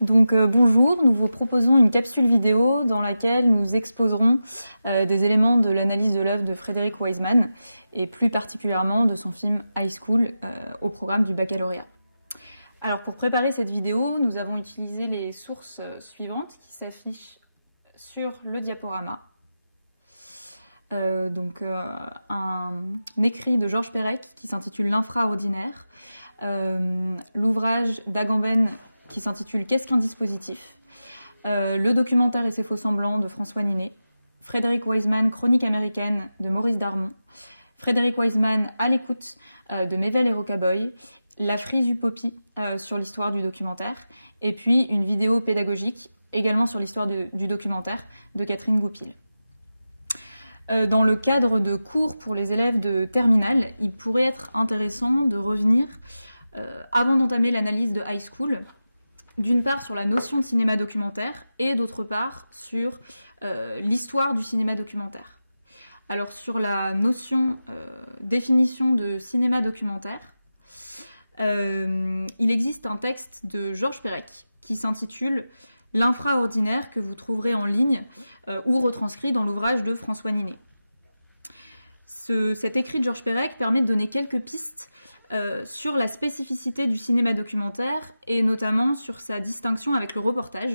Bonjour, nous vous proposons une capsule vidéo dans laquelle nous exposerons des éléments de l'analyse de l'œuvre de Frederick Wiseman et plus particulièrement de son film High School au programme du baccalauréat. Alors pour préparer cette vidéo, nous avons utilisé les sources suivantes qui s'affichent sur le diaporama. Un écrit de Georges Perec qui s'intitule L'infraordinaire, l'ouvrage d'Agamben qui s'intitule Qu'est-ce qu'un dispositif, le documentaire Essai faux semblant de François Ninet, Frederick Wiseman, Chronique américaine de Maurice Darmon, Frederick Wiseman à l'écoute de Mével et Rockaboy, La frise du Poppy sur l'histoire du documentaire, et puis une vidéo pédagogique également sur l'histoire du documentaire de Catherine Goupil. Dans le cadre de cours pour les élèves de terminale, il pourrait être intéressant de revenir, avant d'entamer l'analyse de High School, d'une part sur la notion de cinéma documentaire et d'autre part sur l'histoire du cinéma documentaire. Alors sur la notion, définition de cinéma documentaire, il existe un texte de Georges Perec qui s'intitule L'infraordinaire que vous trouverez en ligne ou retranscrit dans l'ouvrage de François Ninet. Cet écrit de Georges Perec permet de donner quelques pistes sur la spécificité du cinéma documentaire et notamment sur sa distinction avec le reportage,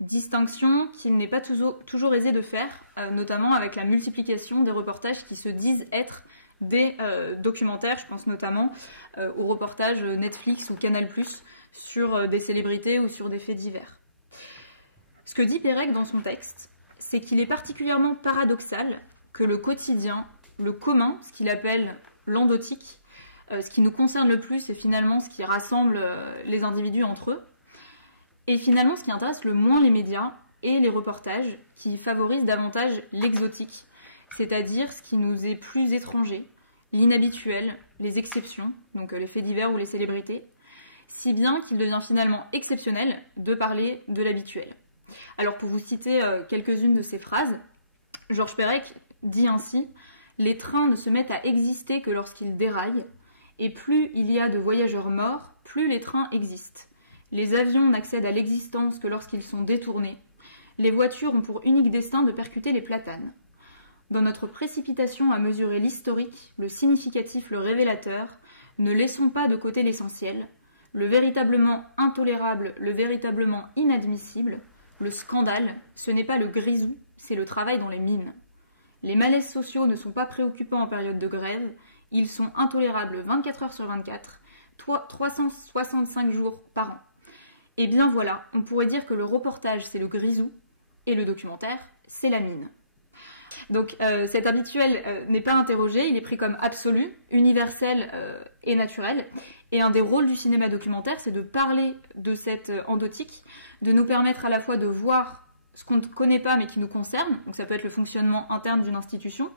distinction qu'il n'est pas toujours aisé de faire, notamment avec la multiplication des reportages qui se disent être des documentaires. Je pense notamment aux reportages Netflix ou Canal+, sur des célébrités ou sur des faits divers. Ce que dit Perec dans son texte, c'est qu'il est particulièrement paradoxal que le quotidien, le commun, ce qu'il appelle l'endotique, ce qui nous concerne le plus, c'est finalement ce qui rassemble les individus entre eux, et finalement ce qui intéresse le moins les médias et les reportages, qui favorisent davantage l'exotique, c'est-à-dire ce qui nous est plus étranger, l'inhabituel, les exceptions, donc les faits divers ou les célébrités, si bien qu'il devient finalement exceptionnel de parler de l'habituel. Alors pour vous citer quelques-unes de ces phrases, Georges Perec dit ainsi « Les trains ne se mettent à exister que lorsqu'ils déraillent, et plus il y a de voyageurs morts, plus les trains existent. Les avions n'accèdent à l'existence que lorsqu'ils sont détournés. Les voitures ont pour unique destin de percuter les platanes. Dans notre précipitation à mesurer l'historique, le significatif, le révélateur, ne laissons pas de côté l'essentiel, le véritablement intolérable, le véritablement inadmissible. Le scandale, ce n'est pas le grisou, c'est le travail dans les mines. Les malaises sociaux ne sont pas préoccupants en période de grève, ils sont intolérables 24 heures sur 24, 365 jours par an. Et bien voilà, on pourrait dire que le reportage c'est le grisou et le documentaire c'est la mine. Donc cet habituel n'est pas interrogé, il est pris comme absolu, universel et naturel. Et un des rôles du cinéma documentaire, c'est de parler de cette endotique, de nous permettre à la fois de voir ce qu'on ne connaît pas mais qui nous concerne, donc ça peut être le fonctionnement interne d'une institution,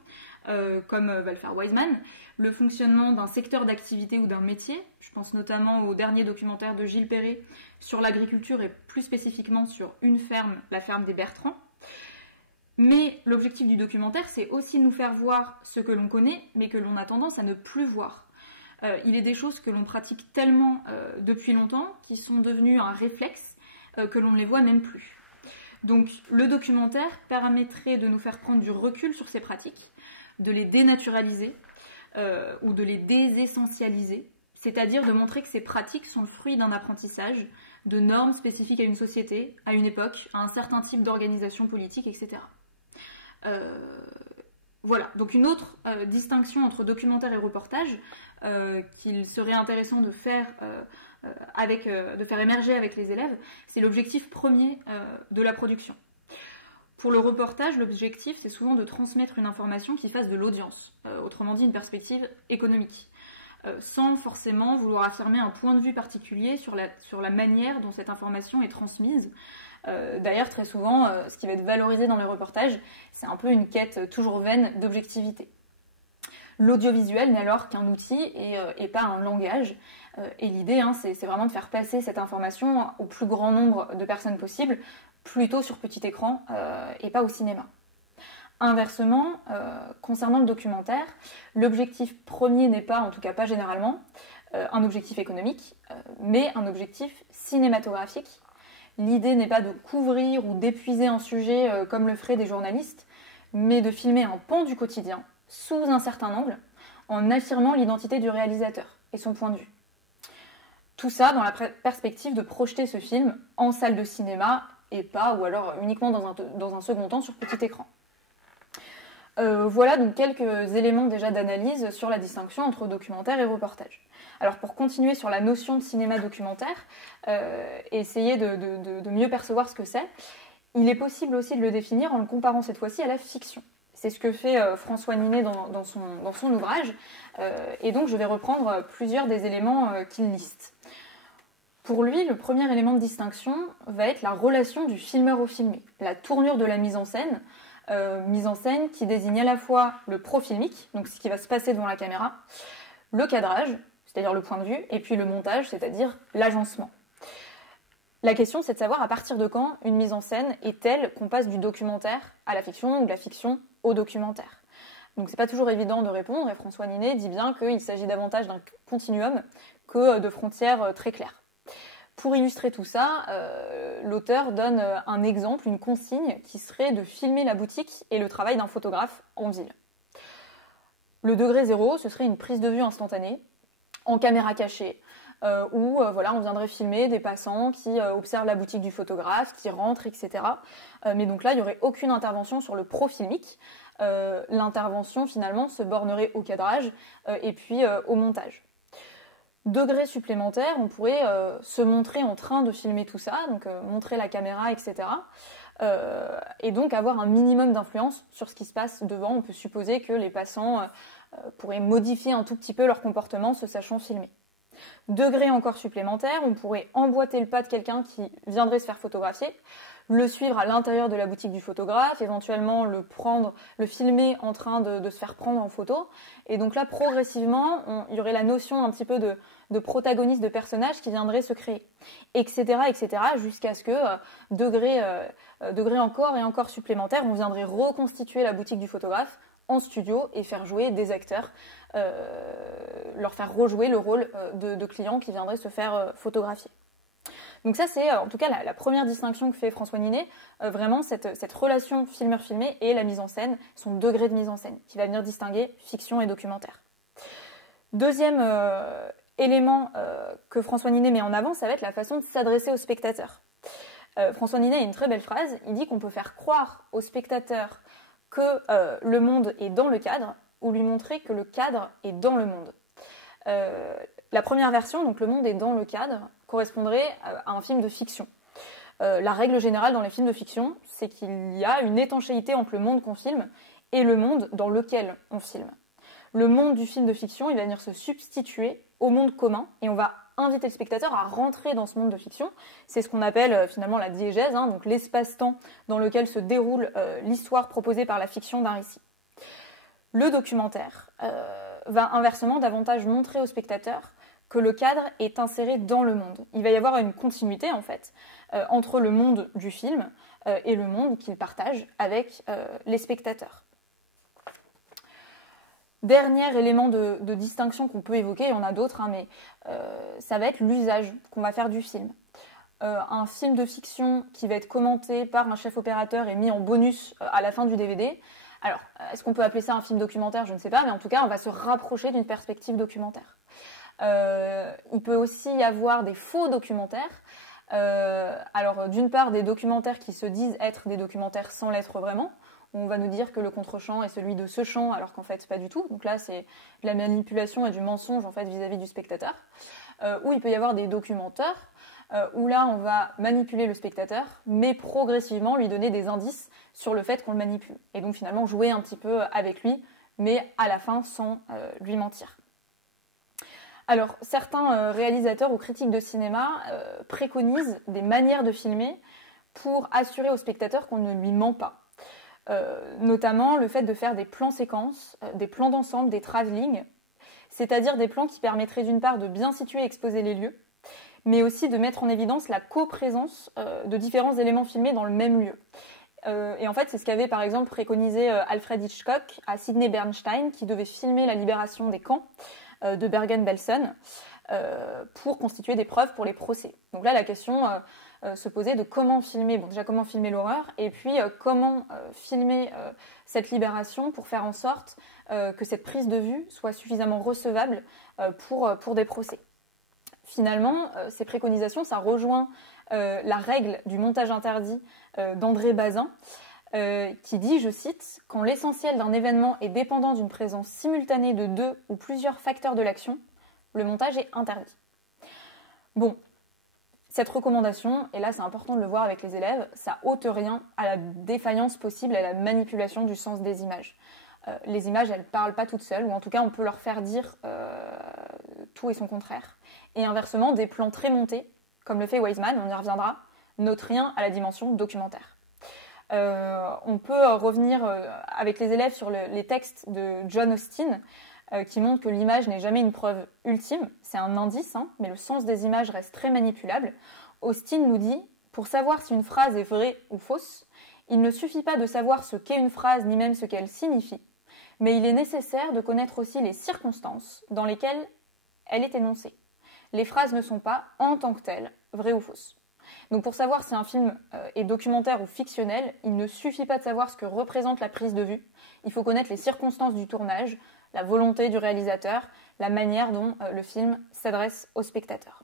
comme va le faire Wiseman, le fonctionnement d'un secteur d'activité ou d'un métier, je pense notamment au dernier documentaire de Gilles Perret sur l'agriculture et plus spécifiquement sur une ferme, la ferme des Bertrands. Mais l'objectif du documentaire, c'est aussi de nous faire voir ce que l'on connaît, mais que l'on a tendance à ne plus voir. Il est des choses que l'on pratique tellement depuis longtemps, qui sont devenues un réflexe, que l'on ne les voit même plus. Donc le documentaire permettrait de nous faire prendre du recul sur ces pratiques, de les dénaturaliser ou de les désessentialiser, c'est-à-dire de montrer que ces pratiques sont le fruit d'un apprentissage, de normes spécifiques à une société, à une époque, à un certain type d'organisation politique, etc. Voilà, donc une autre distinction entre documentaire et reportage qu'il serait intéressant de faire, de faire émerger avec les élèves, c'est l'objectif premier de la production. Pour le reportage, l'objectif c'est souvent de transmettre une information qui fasse de l'audience, autrement dit une perspective économique, sans forcément vouloir affirmer un point de vue particulier sur la manière dont cette information est transmise. D'ailleurs, très souvent, ce qui va être valorisé dans les reportages, c'est un peu une quête toujours vaine d'objectivité. L'audiovisuel n'est alors qu'un outil et pas un langage. Et l'idée, c'est vraiment de faire passer cette information au plus grand nombre de personnes possible, plutôt sur petit écran et pas au cinéma. Inversement, concernant le documentaire, l'objectif premier n'est pas, en tout cas pas généralement, un objectif économique, mais un objectif cinématographique. L'idée n'est pas de couvrir ou d'épuiser un sujet comme le feraient des journalistes, mais de filmer un pan du quotidien, sous un certain angle, en affirmant l'identité du réalisateur et son point de vue. Tout ça dans la perspective de projeter ce film en salle de cinéma et pas, ou alors uniquement dans un second temps sur petit écran. Voilà donc quelques éléments déjà d'analyse sur la distinction entre documentaire et reportage. Alors pour continuer sur la notion de cinéma documentaire, et essayer de mieux percevoir ce que c'est, il est possible aussi de le définir en le comparant cette fois-ci à la fiction. C'est ce que fait François Ninet dans son ouvrage, et donc je vais reprendre plusieurs des éléments qu'il liste. Pour lui, le premier élément de distinction va être la relation du filmeur au filmé, la tournure de la mise en scène qui désigne à la fois le profilmique, donc ce qui va se passer devant la caméra, le cadrage, c'est-à-dire le point de vue, et puis le montage, c'est-à-dire l'agencement. La question, c'est de savoir à partir de quand une mise en scène est telle qu'on passe du documentaire à la fiction ou de la fiction au documentaire. Donc c'est pas toujours évident de répondre, et François Ninet dit bien qu'il s'agit davantage d'un continuum que de frontières très claires. Pour illustrer tout ça, l'auteur donne un exemple, une consigne, qui serait de filmer la boutique et le travail d'un photographe en ville. Le degré 0, ce serait une prise de vue instantanée, en caméra cachée, où on viendrait filmer des passants qui observent la boutique du photographe, qui rentrent, etc. Mais donc là, il n'y aurait aucune intervention sur le profilmique. L'intervention, finalement, se bornerait au cadrage et puis au montage. Degré supplémentaire, on pourrait se montrer en train de filmer tout ça, donc montrer la caméra, etc. Et donc avoir un minimum d'influence sur ce qui se passe devant. On peut supposer que les passants pourraient modifier un tout petit peu leur comportement se sachant filmer. Degré encore supplémentaire, on pourrait emboîter le pas de quelqu'un qui viendrait se faire photographier, le suivre à l'intérieur de la boutique du photographe, éventuellement le filmer en train de se faire prendre en photo. Et donc là, progressivement, il y aurait la notion un petit peu de protagoniste, de personnage qui viendrait se créer, etc., jusqu'à ce que, degré encore et encore supplémentaire, on viendrait reconstituer la boutique du photographe en studio et faire jouer des acteurs, leur faire rejouer le rôle de clients qui viendraient se faire photographier. Donc ça, c'est en tout cas la première distinction que fait François Ninet, vraiment cette relation filmeur-filmé et la mise en scène, son degré de mise en scène, qui va venir distinguer fiction et documentaire. Deuxième élément que François Ninet met en avant, ça va être la façon de s'adresser au spectateur. François Ninet a une très belle phrase, il dit qu'on peut faire croire au spectateur que le monde est dans le cadre, ou lui montrer que le cadre est dans le monde. La première version, donc le monde est dans le cadre, correspondrait à un film de fiction. La règle générale dans les films de fiction, c'est qu'il y a une étanchéité entre le monde qu'on filme et le monde dans lequel on filme. Le monde du film de fiction, il va venir se substituer au monde commun, et on va inviter le spectateur à rentrer dans ce monde de fiction. C'est ce qu'on appelle finalement la diégèse, donc l'espace-temps dans lequel se déroule l'histoire proposée par la fiction d'un récit. Le documentaire va inversement davantage montrer au spectateur que le cadre est inséré dans le monde. Il va y avoir une continuité en fait entre le monde du film et le monde qu'il partage avec les spectateurs. Dernier élément de distinction qu'on peut évoquer, il y en a d'autres, mais ça va être l'usage qu'on va faire du film. Un film de fiction qui va être commenté par un chef opérateur et mis en bonus à la fin du DVD. Alors, est-ce qu'on peut appeler ça un film documentaire? Je ne sais pas, mais en tout cas, on va se rapprocher d'une perspective documentaire. Il peut aussi y avoir des faux documentaires. Alors, d'une part, des documentaires qui se disent être des documentaires sans l'être vraiment. On va nous dire que le contre-champ est celui de ce champ, alors qu'en fait, pas du tout. Donc là, c'est de la manipulation et du mensonge en fait vis-à-vis du spectateur. Ou il peut y avoir des documentaires, où là, on va manipuler le spectateur, mais progressivement lui donner des indices sur le fait qu'on le manipule. Et donc finalement, jouer un petit peu avec lui, mais à la fin, sans lui mentir. Alors, certains réalisateurs ou critiques de cinéma préconisent des manières de filmer pour assurer au spectateur qu'on ne lui ment pas. Notamment le fait de faire des plans séquences, des plans d'ensemble, des travelling, c'est-à-dire des plans qui permettraient d'une part de bien situer et exposer les lieux, mais aussi de mettre en évidence la coprésence de différents éléments filmés dans le même lieu. Et en fait, c'est ce qu'avait par exemple préconisé Alfred Hitchcock à Sidney Bernstein, qui devait filmer la libération des camps de Bergen-Belsen pour constituer des preuves pour les procès. Donc là, la question se poser de comment filmer, bon déjà comment filmer l'horreur, et puis comment filmer cette libération pour faire en sorte que cette prise de vue soit suffisamment recevable pour des procès. Finalement, ces préconisations, ça rejoint la règle du montage interdit d'André Bazin, qui dit, je cite, « Quand l'essentiel d'un événement est dépendant d'une présence simultanée de 2 ou plusieurs facteurs de l'action, le montage est interdit. » Bon, cette recommandation, et là c'est important de le voir avec les élèves, ça ôte rien à la défaillance possible, à la manipulation du sens des images. Les images, elles parlent pas toutes seules, ou en tout cas on peut leur faire dire tout et son contraire. Et inversement, des plans très montés, comme le fait Wiseman, on y reviendra, n'ôtent rien à la dimension documentaire. On peut revenir avec les élèves sur les textes de John Austin, qui montrent que l'image n'est jamais une preuve ultime, c'est un indice, hein, mais le sens des images reste très manipulable. Austin nous dit, pour savoir si une phrase est vraie ou fausse, il ne suffit pas de savoir ce qu'est une phrase ni même ce qu'elle signifie, mais il est nécessaire de connaître aussi les circonstances dans lesquelles elle est énoncée. Les phrases ne sont pas, en tant que telles, vraies ou fausses. Donc pour savoir si un film est documentaire ou fictionnel, il ne suffit pas de savoir ce que représente la prise de vue, il faut connaître les circonstances du tournage, la volonté du réalisateur, la manière dont le film s'adresse au spectateur.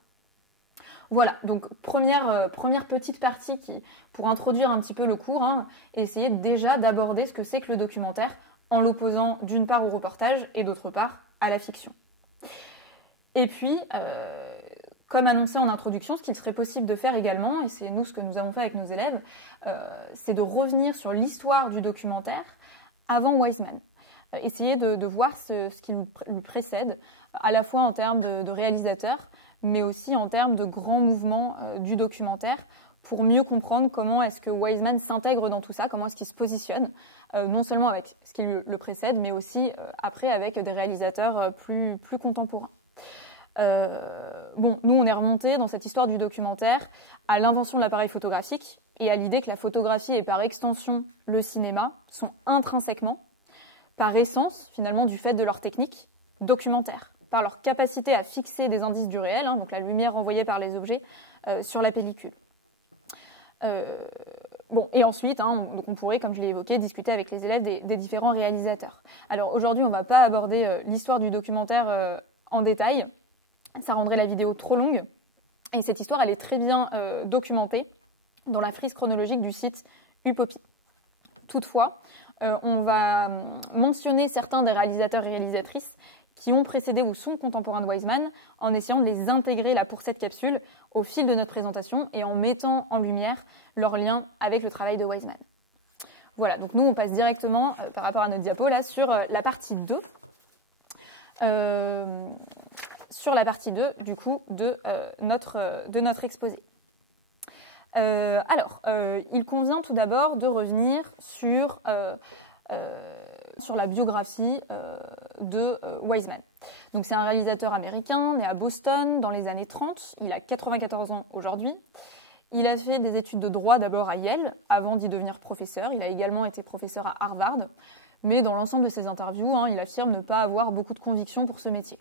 Voilà, donc première petite partie pour introduire un petit peu le cours, hein, et essayer déjà d'aborder ce que c'est que le documentaire en l'opposant d'une part au reportage et d'autre part à la fiction. Et puis, comme annoncé en introduction, ce qu'il serait possible de faire également, et c'est nous ce que nous avons fait avec nos élèves, c'est de revenir sur l'histoire du documentaire avant Wiseman. Essayer de voir ce qui lui précède, à la fois en termes de réalisateur, mais aussi en termes de grands mouvements du documentaire, pour mieux comprendre comment est-ce que Wiseman s'intègre dans tout ça, comment est-ce qu'il se positionne, non seulement avec ce qui le précède, mais aussi après avec des réalisateurs plus contemporains. Bon, nous on est remonté dans cette histoire du documentaire à l'invention de l'appareil photographique et à l'idée que la photographie et par extension le cinéma sont intrinsèquement, par essence finalement du fait de leur technique, documentaire, par leur capacité à fixer des indices du réel, hein, donc la lumière envoyée par les objets sur la pellicule. Bon, et ensuite, hein, on pourrait, comme je l'ai évoqué, discuter avec les élèves des différents réalisateurs. Alors aujourd'hui, on ne va pas aborder l'histoire du documentaire en détail, ça rendrait la vidéo trop longue, et cette histoire, elle est très bien documentée dans la frise chronologique du site Upopi. Toutefois, on va mentionner certains des réalisateurs et réalisatrices qui ont précédé ou sont contemporains de Wiseman en essayant de les intégrer là pour cette capsule au fil de notre présentation et en mettant en lumière leur lien avec le travail de Wiseman. Voilà, donc nous on passe directement par rapport à notre diapo là sur la partie 2. Sur la partie 2 du coup de notre exposé. Il convient tout d'abord de revenir sur la biographie de Wiseman. Donc c'est un réalisateur américain, né à Boston dans les années 30, il a 94 ans aujourd'hui. Il a fait des études de droit d'abord à Yale, avant d'y devenir professeur. Il a également été professeur à Harvard, mais dans l'ensemble de ses interviews, hein, il affirme ne pas avoir beaucoup de conviction pour ce métier.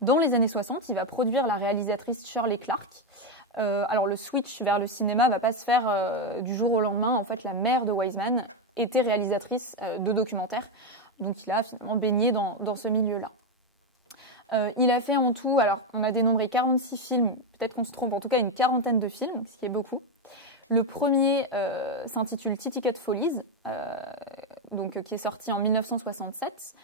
Dans les années 60, il va produire la réalisatrice Shirley Clarke. Alors le switch vers le cinéma ne va pas se faire du jour au lendemain. En fait, la mère de Wiseman était réalisatrice de documentaires, donc il a finalement baigné dans ce milieu-là. Il a fait en tout, alors on a dénombré 46 films, peut-être qu'on se trompe, en tout cas une quarantaine de films, ce qui est beaucoup. Le premier s'intitule Titicut Follies, qui est sorti en 1967,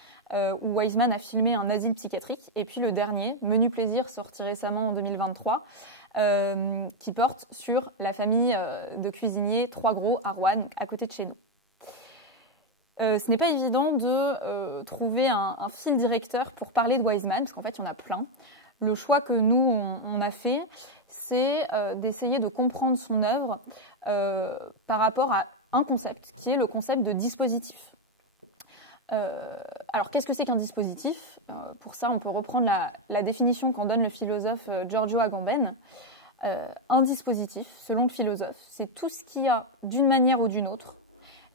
où Wiseman a filmé un asile psychiatrique. Et puis le dernier, Menu Plaisir, sorti récemment en 2023, qui porte sur la famille de cuisiniers Trois Gros à Roanne, à côté de chez nous. Ce n'est pas évident de trouver un fil directeur pour parler de Wiseman, parce qu'en fait, il y en a plein. Le choix que nous, on a fait, c'est d'essayer de comprendre son œuvre par rapport à un concept, qui est le concept de dispositif. Alors, qu'est-ce que c'est qu'un dispositif ? Pour ça, on peut reprendre la définition qu'en donne le philosophe Giorgio Agamben. Un dispositif, selon le philosophe, c'est tout ce qui a, d'une manière ou d'une autre,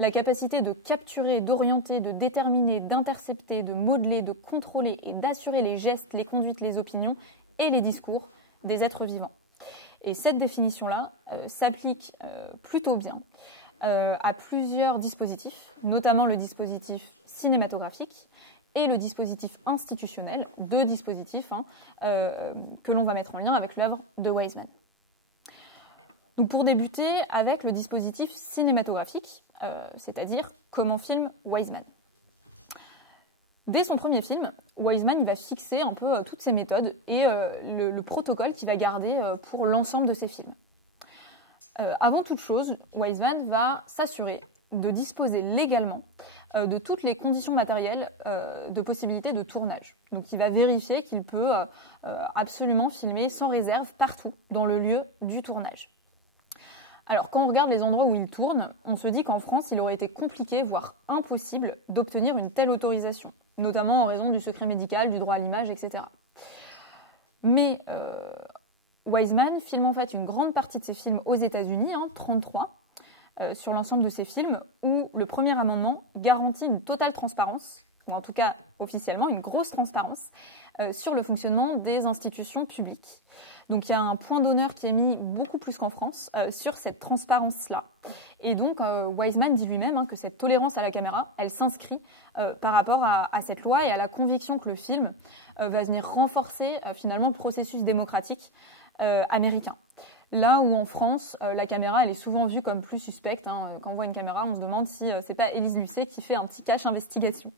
la capacité de capturer, d'orienter, de déterminer, d'intercepter, de modeler, de contrôler et d'assurer les gestes, les conduites, les opinions et les discours des êtres vivants. Et cette définition-là s'applique plutôt bien à plusieurs dispositifs, notamment le dispositif cinématographique et le dispositif institutionnel, deux dispositifs que l'on va mettre en lien avec l'œuvre de Wiseman. Donc pour débuter avec le dispositif cinématographique, c'est-à-dire comment filme Wiseman. Dès son premier film, Wiseman il va fixer un peu toutes ses méthodes et le protocole qu'il va garder pour l'ensemble de ses films. Avant toute chose, Wiseman va s'assurer de disposer légalement de toutes les conditions matérielles de possibilité de tournage. Donc il va vérifier qu'il peut absolument filmer sans réserve partout dans le lieu du tournage. Alors quand on regarde les endroits où il tourne, on se dit qu'en France, il aurait été compliqué, voire impossible, d'obtenir une telle autorisation, notamment en raison du secret médical, du droit à l'image, etc. Mais Wiseman filme en fait une grande partie de ses films aux États-Unis, 33, sur l'ensemble de ses films, où le premier amendement garantit une totale transparence, ou en tout cas officiellement une grosse transparence, sur le fonctionnement des institutions publiques. Donc il y a un point d'honneur qui est mis beaucoup plus qu'en France sur cette transparence-là. Et donc Wiseman dit lui-même que cette tolérance à la caméra, elle s'inscrit par rapport à cette loi et à la conviction que le film va venir renforcer finalement le processus démocratique américain. Là où en France, la caméra, elle est souvent vue comme plus suspecte. Quand on voit une caméra, on se demande si c'est pas Élise Lucet qui fait un petit cache investigation.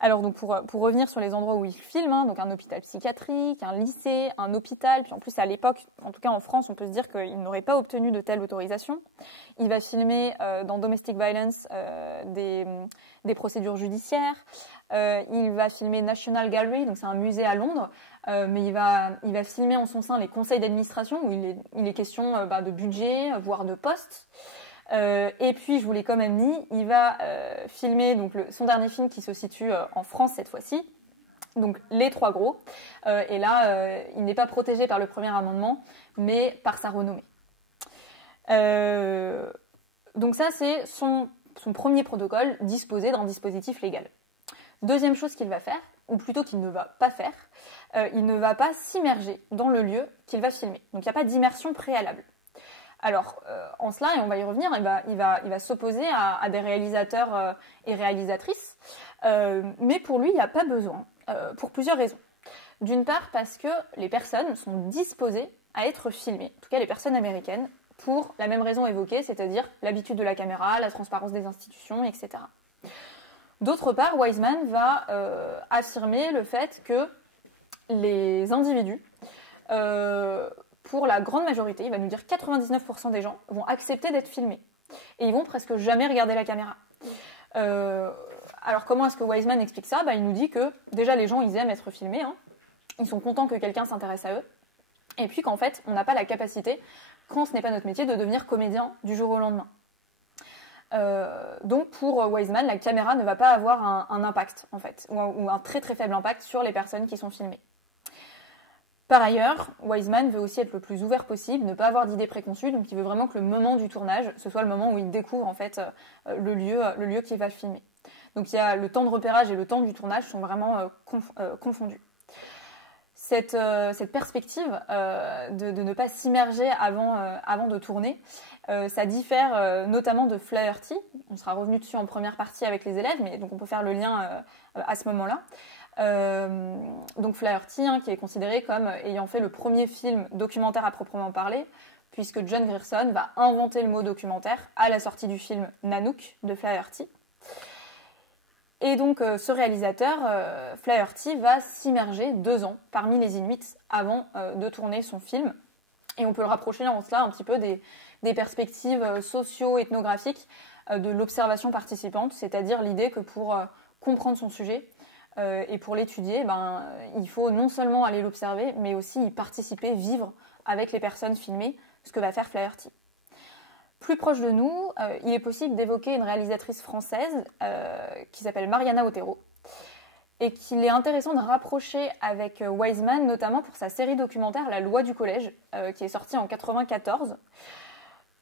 Alors donc pour revenir sur les endroits où il filme, donc un hôpital psychiatrique, un lycée, un hôpital, puis en plus à l'époque, en tout cas en France, on peut se dire qu'il n'aurait pas obtenu de telle autorisation. Il va filmer dans Domestic Violence des procédures judiciaires. Il va filmer National Gallery, donc c'est un musée à Londres, mais il va filmer en son sein les conseils d'administration où il est question de budget, voire de poste. Et puis, je vous l'ai quand même dit, il va filmer donc son dernier film qui se situe en France cette fois-ci, donc Les Trois Gros. Et là, il n'est pas protégé par le premier amendement, mais par sa renommée. Donc ça, c'est son premier protocole, disposer d'un dispositif légal. Deuxième chose qu'il va faire, ou plutôt qu'il ne va pas faire, il ne va pas s'immerger dans le lieu qu'il va filmer. Donc il n'y a pas d'immersion préalable. Alors, en cela, et on va y revenir, il va s'opposer à des réalisateurs et réalisatrices, mais pour lui, il n'y a pas besoin, pour plusieurs raisons. D'une part, parce que les personnes sont disposées à être filmées, en tout cas les personnes américaines, pour la même raison évoquée, c'est-à-dire l'habitude de la caméra, la transparence des institutions, etc. D'autre part, Wiseman va affirmer le fait que les individus, pour la grande majorité, il va nous dire 99% des gens vont accepter d'être filmés. Et ils vont presque jamais regarder la caméra. Alors comment est-ce que Wiseman explique ça ? Il nous dit que déjà les gens ils aiment être filmés, ils sont contents que quelqu'un s'intéresse à eux, et puis qu'en fait on n'a pas la capacité, quand ce n'est pas notre métier, de devenir comédien du jour au lendemain. Donc pour Wiseman, la caméra ne va pas avoir un impact en fait, ou un très très faible impact sur les personnes qui sont filmées. Par ailleurs, Wiseman veut aussi être le plus ouvert possible, ne pas avoir d'idées préconçues, donc il veut vraiment que le moment du tournage, ce soit le moment où il découvre en fait le lieu qu'il va filmer. Donc il y a le temps de repérage et le temps du tournage sont vraiment confondus. Cette perspective de ne pas s'immerger avant de tourner, ça diffère notamment de Flaherty. On sera revenu dessus en première partie avec les élèves, mais donc on peut faire le lien à ce moment-là. Donc Flaherty, qui est considéré comme ayant fait le premier film documentaire à proprement parler, puisque John Grierson va inventer le mot documentaire à la sortie du film Nanook de Flaherty. Et donc ce réalisateur, Flaherty, va s'immerger 2 ans parmi les Inuits avant de tourner son film. Et on peut le rapprocher en cela un petit peu des perspectives socio-ethnographiques de l'observation participante, c'est-à-dire l'idée que pour comprendre son sujet, et pour l'étudier, il faut non seulement aller l'observer, mais aussi y participer, vivre avec les personnes filmées, ce que va faire Flaherty. Plus proche de nous, il est possible d'évoquer une réalisatrice française qui s'appelle Mariana Otero, et qu'il est intéressant de rapprocher avec Wiseman, notamment pour sa série documentaire La Loi du collège, qui est sortie en 1994.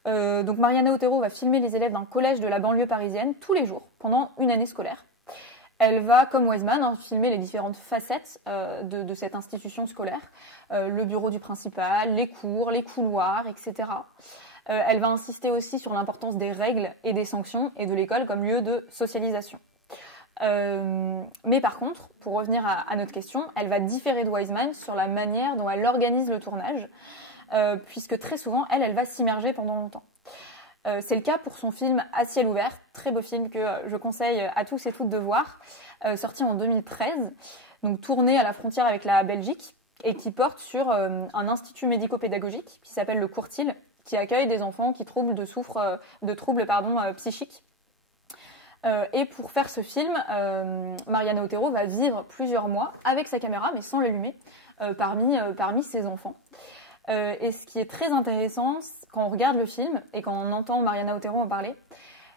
Donc Mariana Otero va filmer les élèves d'un collège de la banlieue parisienne tous les jours, pendant une année scolaire. Elle va, comme Wiseman, filmer les différentes facettes de cette institution scolaire, le bureau du principal, les cours, les couloirs, etc. Elle va insister aussi sur l'importance des règles et des sanctions et de l'école comme lieu de socialisation. Mais par contre, pour revenir à notre question, elle va différer de Wiseman sur la manière dont elle organise le tournage, puisque très souvent, elle va s'immerger pendant longtemps. C'est le cas pour son film À ciel ouvert, très beau film que je conseille à tous et toutes de voir, sorti en 2013, donc tourné à la frontière avec la Belgique, et qui porte sur un institut médico-pédagogique qui s'appelle le Courtil, qui accueille des enfants qui souffrent de troubles psychiques. Et pour faire ce film, Mariana Otero va vivre plusieurs mois avec sa caméra, mais sans l'allumer, parmi ses enfants. Et ce qui est très intéressant quand on regarde le film et quand on entend Mariana Otero en parler,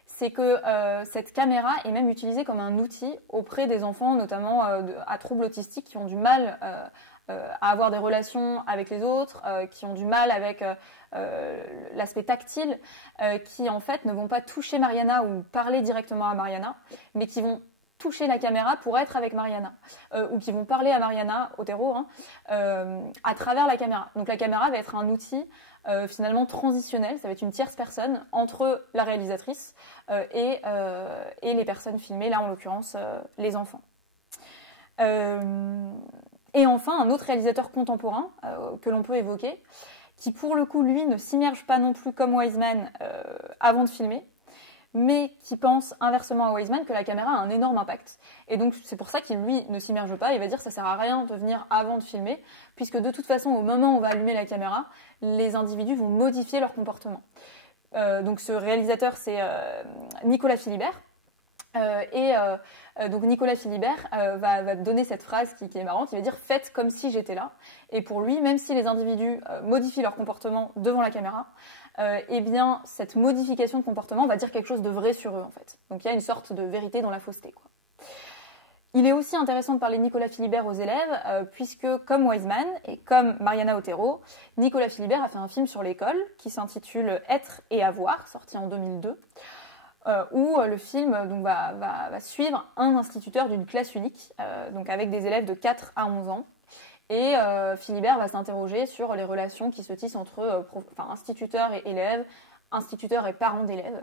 c'est que cette caméra est même utilisée comme un outil auprès des enfants, notamment à troubles autistiques, qui ont du mal à avoir des relations avec les autres, qui ont du mal avec l'aspect tactile, qui en fait ne vont pas toucher Mariana ou parler directement à Mariana, mais qui vont toucher la caméra pour être avec Mariana, ou qui vont parler à Mariana Otero à travers la caméra. Donc la caméra va être un outil finalement transitionnel, ça va être une tierce personne entre la réalisatrice et les personnes filmées, là en l'occurrence les enfants. Et enfin, un autre réalisateur contemporain que l'on peut évoquer, qui pour le coup, lui, ne s'immerge pas non plus comme Wiseman avant de filmer, mais qui pense inversement à Wiseman que la caméra a un énorme impact. Et donc c'est pour ça qu'il, lui, ne s'immerge pas, il va dire ça sert à rien de venir avant de filmer, puisque de toute façon, au moment où on va allumer la caméra, les individus vont modifier leur comportement. Donc ce réalisateur, c'est Nicolas Philibert. Donc Nicolas Philibert va donner cette phrase qui est marrante, il va dire « faites comme si j'étais là ». Et pour lui, même si les individus modifient leur comportement devant la caméra, eh bien cette modification de comportement va dire quelque chose de vrai sur eux en fait. Donc il y a une sorte de vérité dans la fausseté, quoi. Il est aussi intéressant de parler de Nicolas Philibert aux élèves, puisque comme Wiseman et comme Mariana Otero, Nicolas Philibert a fait un film sur l'école qui s'intitule « Être et avoir », sorti en 2002. Où le film donc, va suivre un instituteur d'une classe unique, donc avec des élèves de 4 à 11 ans. Et Philibert va s'interroger sur les relations qui se tissent entre instituteurs et élèves, instituteurs et parents d'élèves.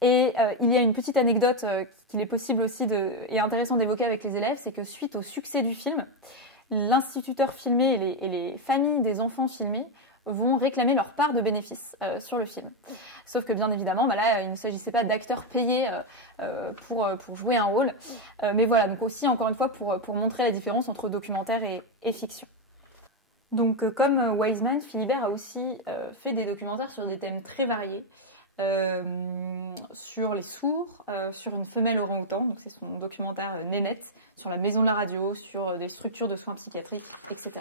Et il y a une petite anecdote qu'il est possible aussi et intéressant d'évoquer avec les élèves, c'est que suite au succès du film, l'instituteur filmé et les familles des enfants filmés vont réclamer leur part de bénéfices sur le film. Sauf que bien évidemment, là, il ne s'agissait pas d'acteurs payés pour jouer un rôle. Mais voilà, donc aussi, encore une fois, pour montrer la différence entre documentaire et fiction. Donc comme Wiseman, Philibert a aussi fait des documentaires sur des thèmes très variés. Sur les sourds, sur une femelle orang-outan, donc c'est son documentaire Nénette, sur la maison de la radio, sur des structures de soins psychiatriques, etc.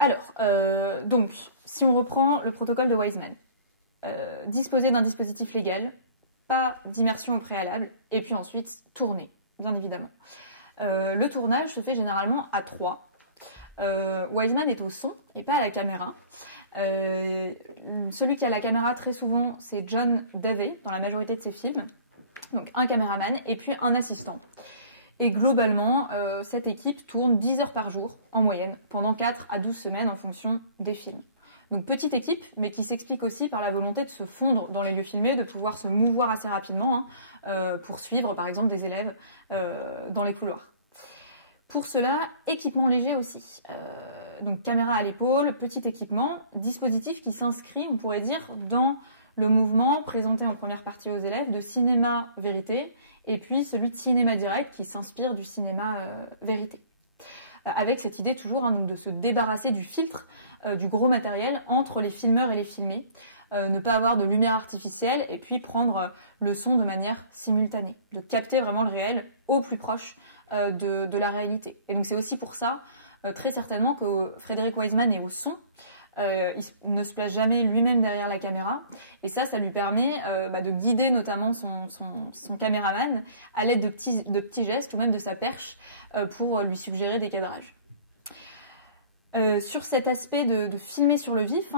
Alors, donc, si on reprend le protocole de Wiseman, disposer d'un dispositif légal, pas d'immersion au préalable, et puis ensuite tourner, bien évidemment. Le tournage se fait généralement à 3. Wiseman est au son et pas à la caméra. Celui qui a la caméra très souvent, c'est John Davey dans la majorité de ses films. Donc un caméraman et puis un assistant. Et globalement, cette équipe tourne 10 heures par jour, en moyenne, pendant 4 à 12 semaines en fonction des films. Donc petite équipe, mais qui s'explique aussi par la volonté de se fondre dans les lieux filmés, de pouvoir se mouvoir assez rapidement pour suivre par exemple des élèves dans les couloirs. Pour cela, équipement léger aussi. Donc caméra à l'épaule, petit équipement, dispositif qui s'inscrit, on pourrait dire, dans le mouvement présenté en première partie aux élèves de cinéma vérité, et puis celui de cinéma direct qui s'inspire du cinéma vérité. Avec cette idée toujours donc de se débarrasser du filtre, du gros matériel entre les filmeurs et les filmés, ne pas avoir de lumière artificielle et puis prendre le son de manière simultanée, de capter vraiment le réel au plus proche de la réalité. Et donc c'est aussi pour ça, très certainement, que Frédéric Wiseman est au son. Il ne se place jamais lui-même derrière la caméra, et ça lui permet de guider notamment son caméraman à l'aide de petits gestes ou même de sa perche pour lui suggérer des cadrages. Sur cet aspect de filmer sur le vif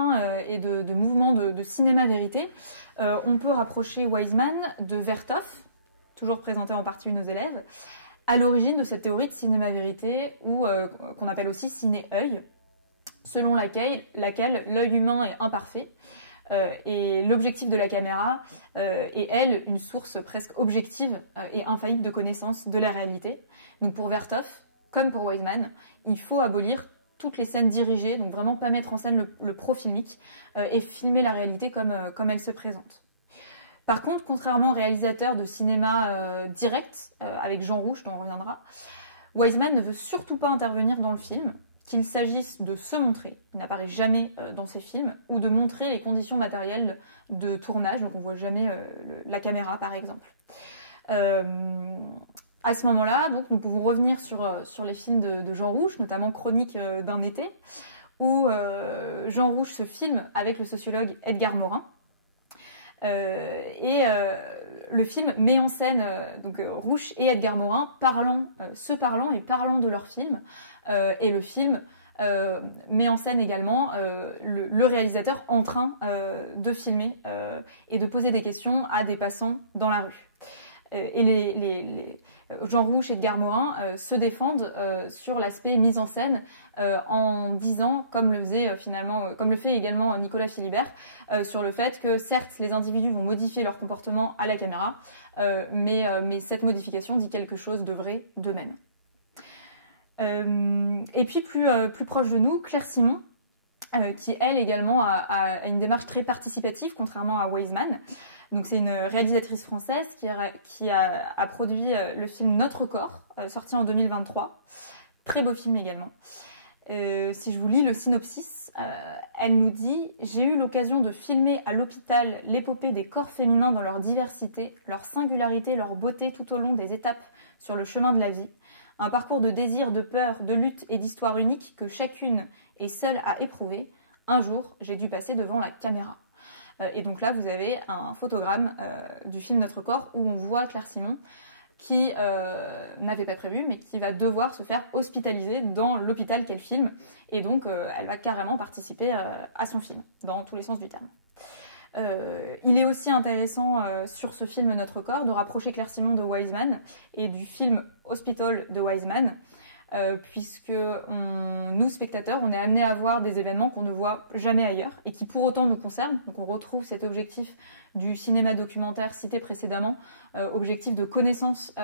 et de mouvement de cinéma vérité, on peut rapprocher Wiseman de Vertov, toujours présentée en partie aux élèves, à l'origine de cette théorie de cinéma-vérité, ou qu'on appelle aussi ciné-œil, selon laquelle l'œil humain est imparfait, et l'objectif de la caméra est, elle, une source presque objective et infaillible de connaissance de la réalité. Donc pour Vertov, comme pour Wiseman, il faut abolir toutes les scènes dirigées, donc vraiment pas mettre en scène le pro-filmique, et filmer la réalité comme elle se présente. Par contre, contrairement au réalisateur de cinéma direct, avec Jean Rouch, dont on reviendra, Wiseman ne veut surtout pas intervenir dans le film, qu'il s'agisse de se montrer, il n'apparaît jamais dans ses films, ou de montrer les conditions matérielles de tournage, donc on ne voit jamais la caméra par exemple. À ce moment-là, donc, nous pouvons revenir sur les films de Jean Rouch, notamment Chronique d'un été, où Jean Rouch se filme avec le sociologue Edgar Morin. Le film met en scène Rouch et Edgar Morin se parlant et parlant de leur film. Et le film met en scène également le réalisateur en train de filmer et de poser des questions à des passants dans la rue. Jean Rouch et Edgar Morin se défendent sur l'aspect mise en scène en disant, comme le fait également Nicolas Philibert, sur le fait que certes les individus vont modifier leur comportement à la caméra, mais cette modification dit quelque chose de vrai d'eux-mêmes. Et puis plus proche de nous, Claire Simon, qui elle également a une démarche très participative, contrairement à Wiseman. Donc c'est une réalisatrice française qui a produit le film Notre corps, sorti en 2023. Très beau film également. Si je vous lis le synopsis, elle nous dit « J'ai eu l'occasion de filmer à l'hôpital l'épopée des corps féminins dans leur diversité, leur singularité, leur beauté tout au long des étapes sur le chemin de la vie. Un parcours de désir, de peur, de lutte et d'histoire unique que chacune est seule à éprouver. Un jour, j'ai dû passer devant la caméra. » Et donc là, vous avez un photogramme du film Notre corps où on voit Claire Simon qui n'avait pas prévu, mais qui va devoir se faire hospitaliser dans l'hôpital qu'elle filme. Et donc, elle va carrément participer à son film, dans tous les sens du terme. Il est aussi intéressant sur ce film Notre corps de rapprocher Claire Simon de Wiseman et du film Hospital de Wiseman, puisque nous, spectateurs, on est amenés à voir des événements qu'on ne voit jamais ailleurs et qui pour autant nous concernent. Donc on retrouve cet objectif du cinéma documentaire cité précédemment, objectif de connaissance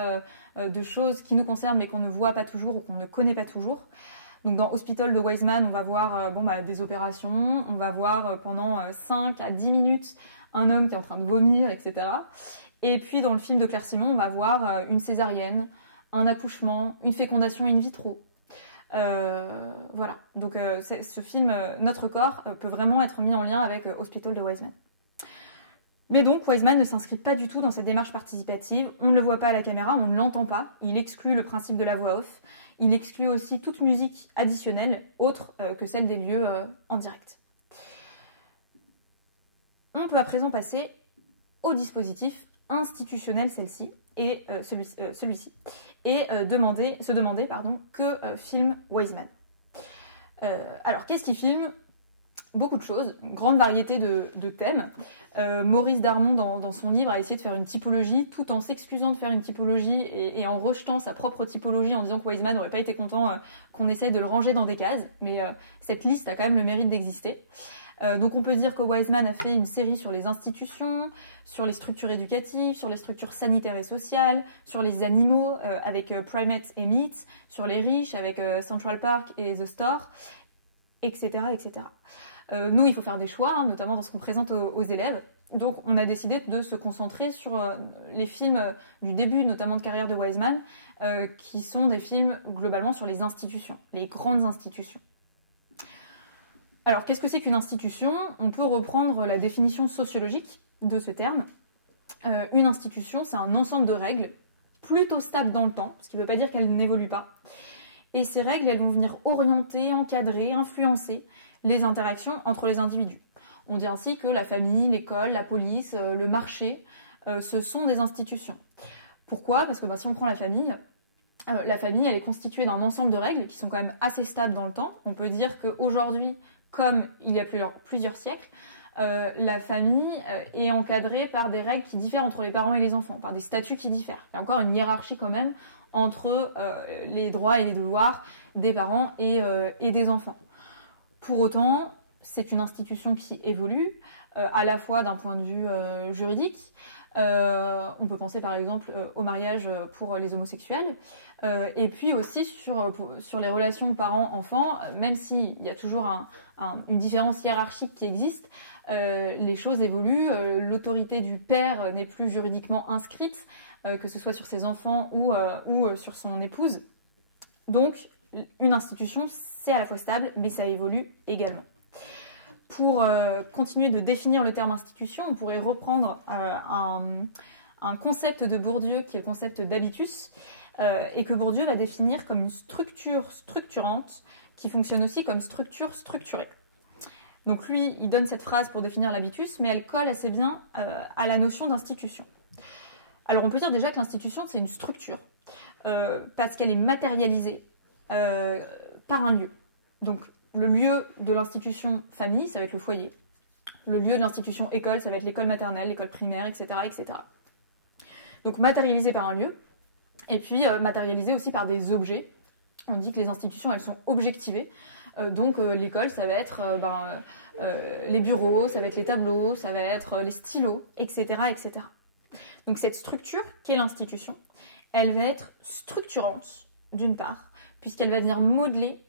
de choses qui nous concernent mais qu'on ne voit pas toujours ou qu'on ne connaît pas toujours. Donc dans Hospital de Wiseman, on va voir des opérations, on va voir pendant 5 à 10 minutes un homme qui est en train de vomir, etc. Et puis dans le film de Claire Simon, on va voir une césarienne, un accouchement, une fécondation in vitro. Voilà, donc ce film Notre corps peut vraiment être mis en lien avec Hospital de Wiseman. Mais donc Wiseman ne s'inscrit pas du tout dans cette démarche participative, on ne le voit pas à la caméra, on ne l'entend pas, il exclut le principe de la voix off, il exclut aussi toute musique additionnelle, autre que celle des lieux en direct. On peut à présent passer au dispositif institutionnel celui-ci, et se demander que filme Wiseman. Alors qu'est-ce qu'il filme ? Beaucoup de choses, une grande variété de thèmes. Maurice Darmon, dans son livre, a essayé de faire une typologie tout en s'excusant de faire une typologie et en rejetant sa propre typologie en disant que Wiseman n'aurait pas été content qu'on essaye de le ranger dans des cases. Mais cette liste a quand même le mérite d'exister. Donc on peut dire que Wiseman a fait une série sur les institutions, sur les structures éducatives, sur les structures sanitaires et sociales, sur les animaux avec Primates et Meats, sur les riches avec Central Park et The Store, etc. etc. Nous, il faut faire des choix, notamment dans ce qu'on présente aux élèves. Donc, on a décidé de se concentrer sur les films du début, notamment de carrière de Wiseman, qui sont des films globalement sur les institutions, les grandes institutions. Alors, qu'est-ce que c'est qu'une institution ? On peut reprendre la définition sociologique de ce terme. Une institution, c'est un ensemble de règles plutôt stables dans le temps, ce qui ne veut pas dire qu'elles n'évoluent pas. Et ces règles, elles vont venir orienter, encadrer, influencer les interactions entre les individus. On dit ainsi que la famille, l'école, la police, le marché, ce sont des institutions. Pourquoi ? Parce que si on prend la famille, elle est constituée d'un ensemble de règles qui sont quand même assez stables dans le temps. On peut dire qu'aujourd'hui, comme il y a plusieurs siècles, la famille est encadrée par des règles qui diffèrent entre les parents et les enfants, par des statuts qui diffèrent. Il y a encore une hiérarchie quand même entre les droits et les devoirs des parents et des enfants. Pour autant, c'est une institution qui évolue, à la fois d'un point de vue juridique. On peut penser par exemple au mariage pour les homosexuels, et puis aussi sur les relations parents-enfants, même s'il y a toujours une différence hiérarchique qui existe, les choses évoluent, l'autorité du père n'est plus juridiquement inscrite, que ce soit sur ses enfants ou sur son épouse. Donc une institution, c'est à la fois stable, mais ça évolue également. Pour continuer de définir le terme institution, on pourrait reprendre un concept de Bourdieu qui est le concept d'habitus, et que Bourdieu va définir comme une structure structurante qui fonctionne aussi comme structure structurée. Donc lui, il donne cette phrase pour définir l'habitus, mais elle colle assez bien à la notion d'institution. Alors on peut dire déjà que l'institution, c'est une structure, parce qu'elle est matérialisée par un lieu. Donc le lieu de l'institution famille, ça va être le foyer. Le lieu de l'institution école, ça va être l'école maternelle, l'école primaire, etc., etc. Donc matérialisé par un lieu, et puis matérialisé aussi par des objets. On dit que les institutions, elles sont objectivées. Donc l'école, ça va être les bureaux, ça va être les tableaux, ça va être les stylos, etc., etc. Donc cette structure, qu'est l'institution, elle va être structurante, d'une part, puisqu'elle va venir modeler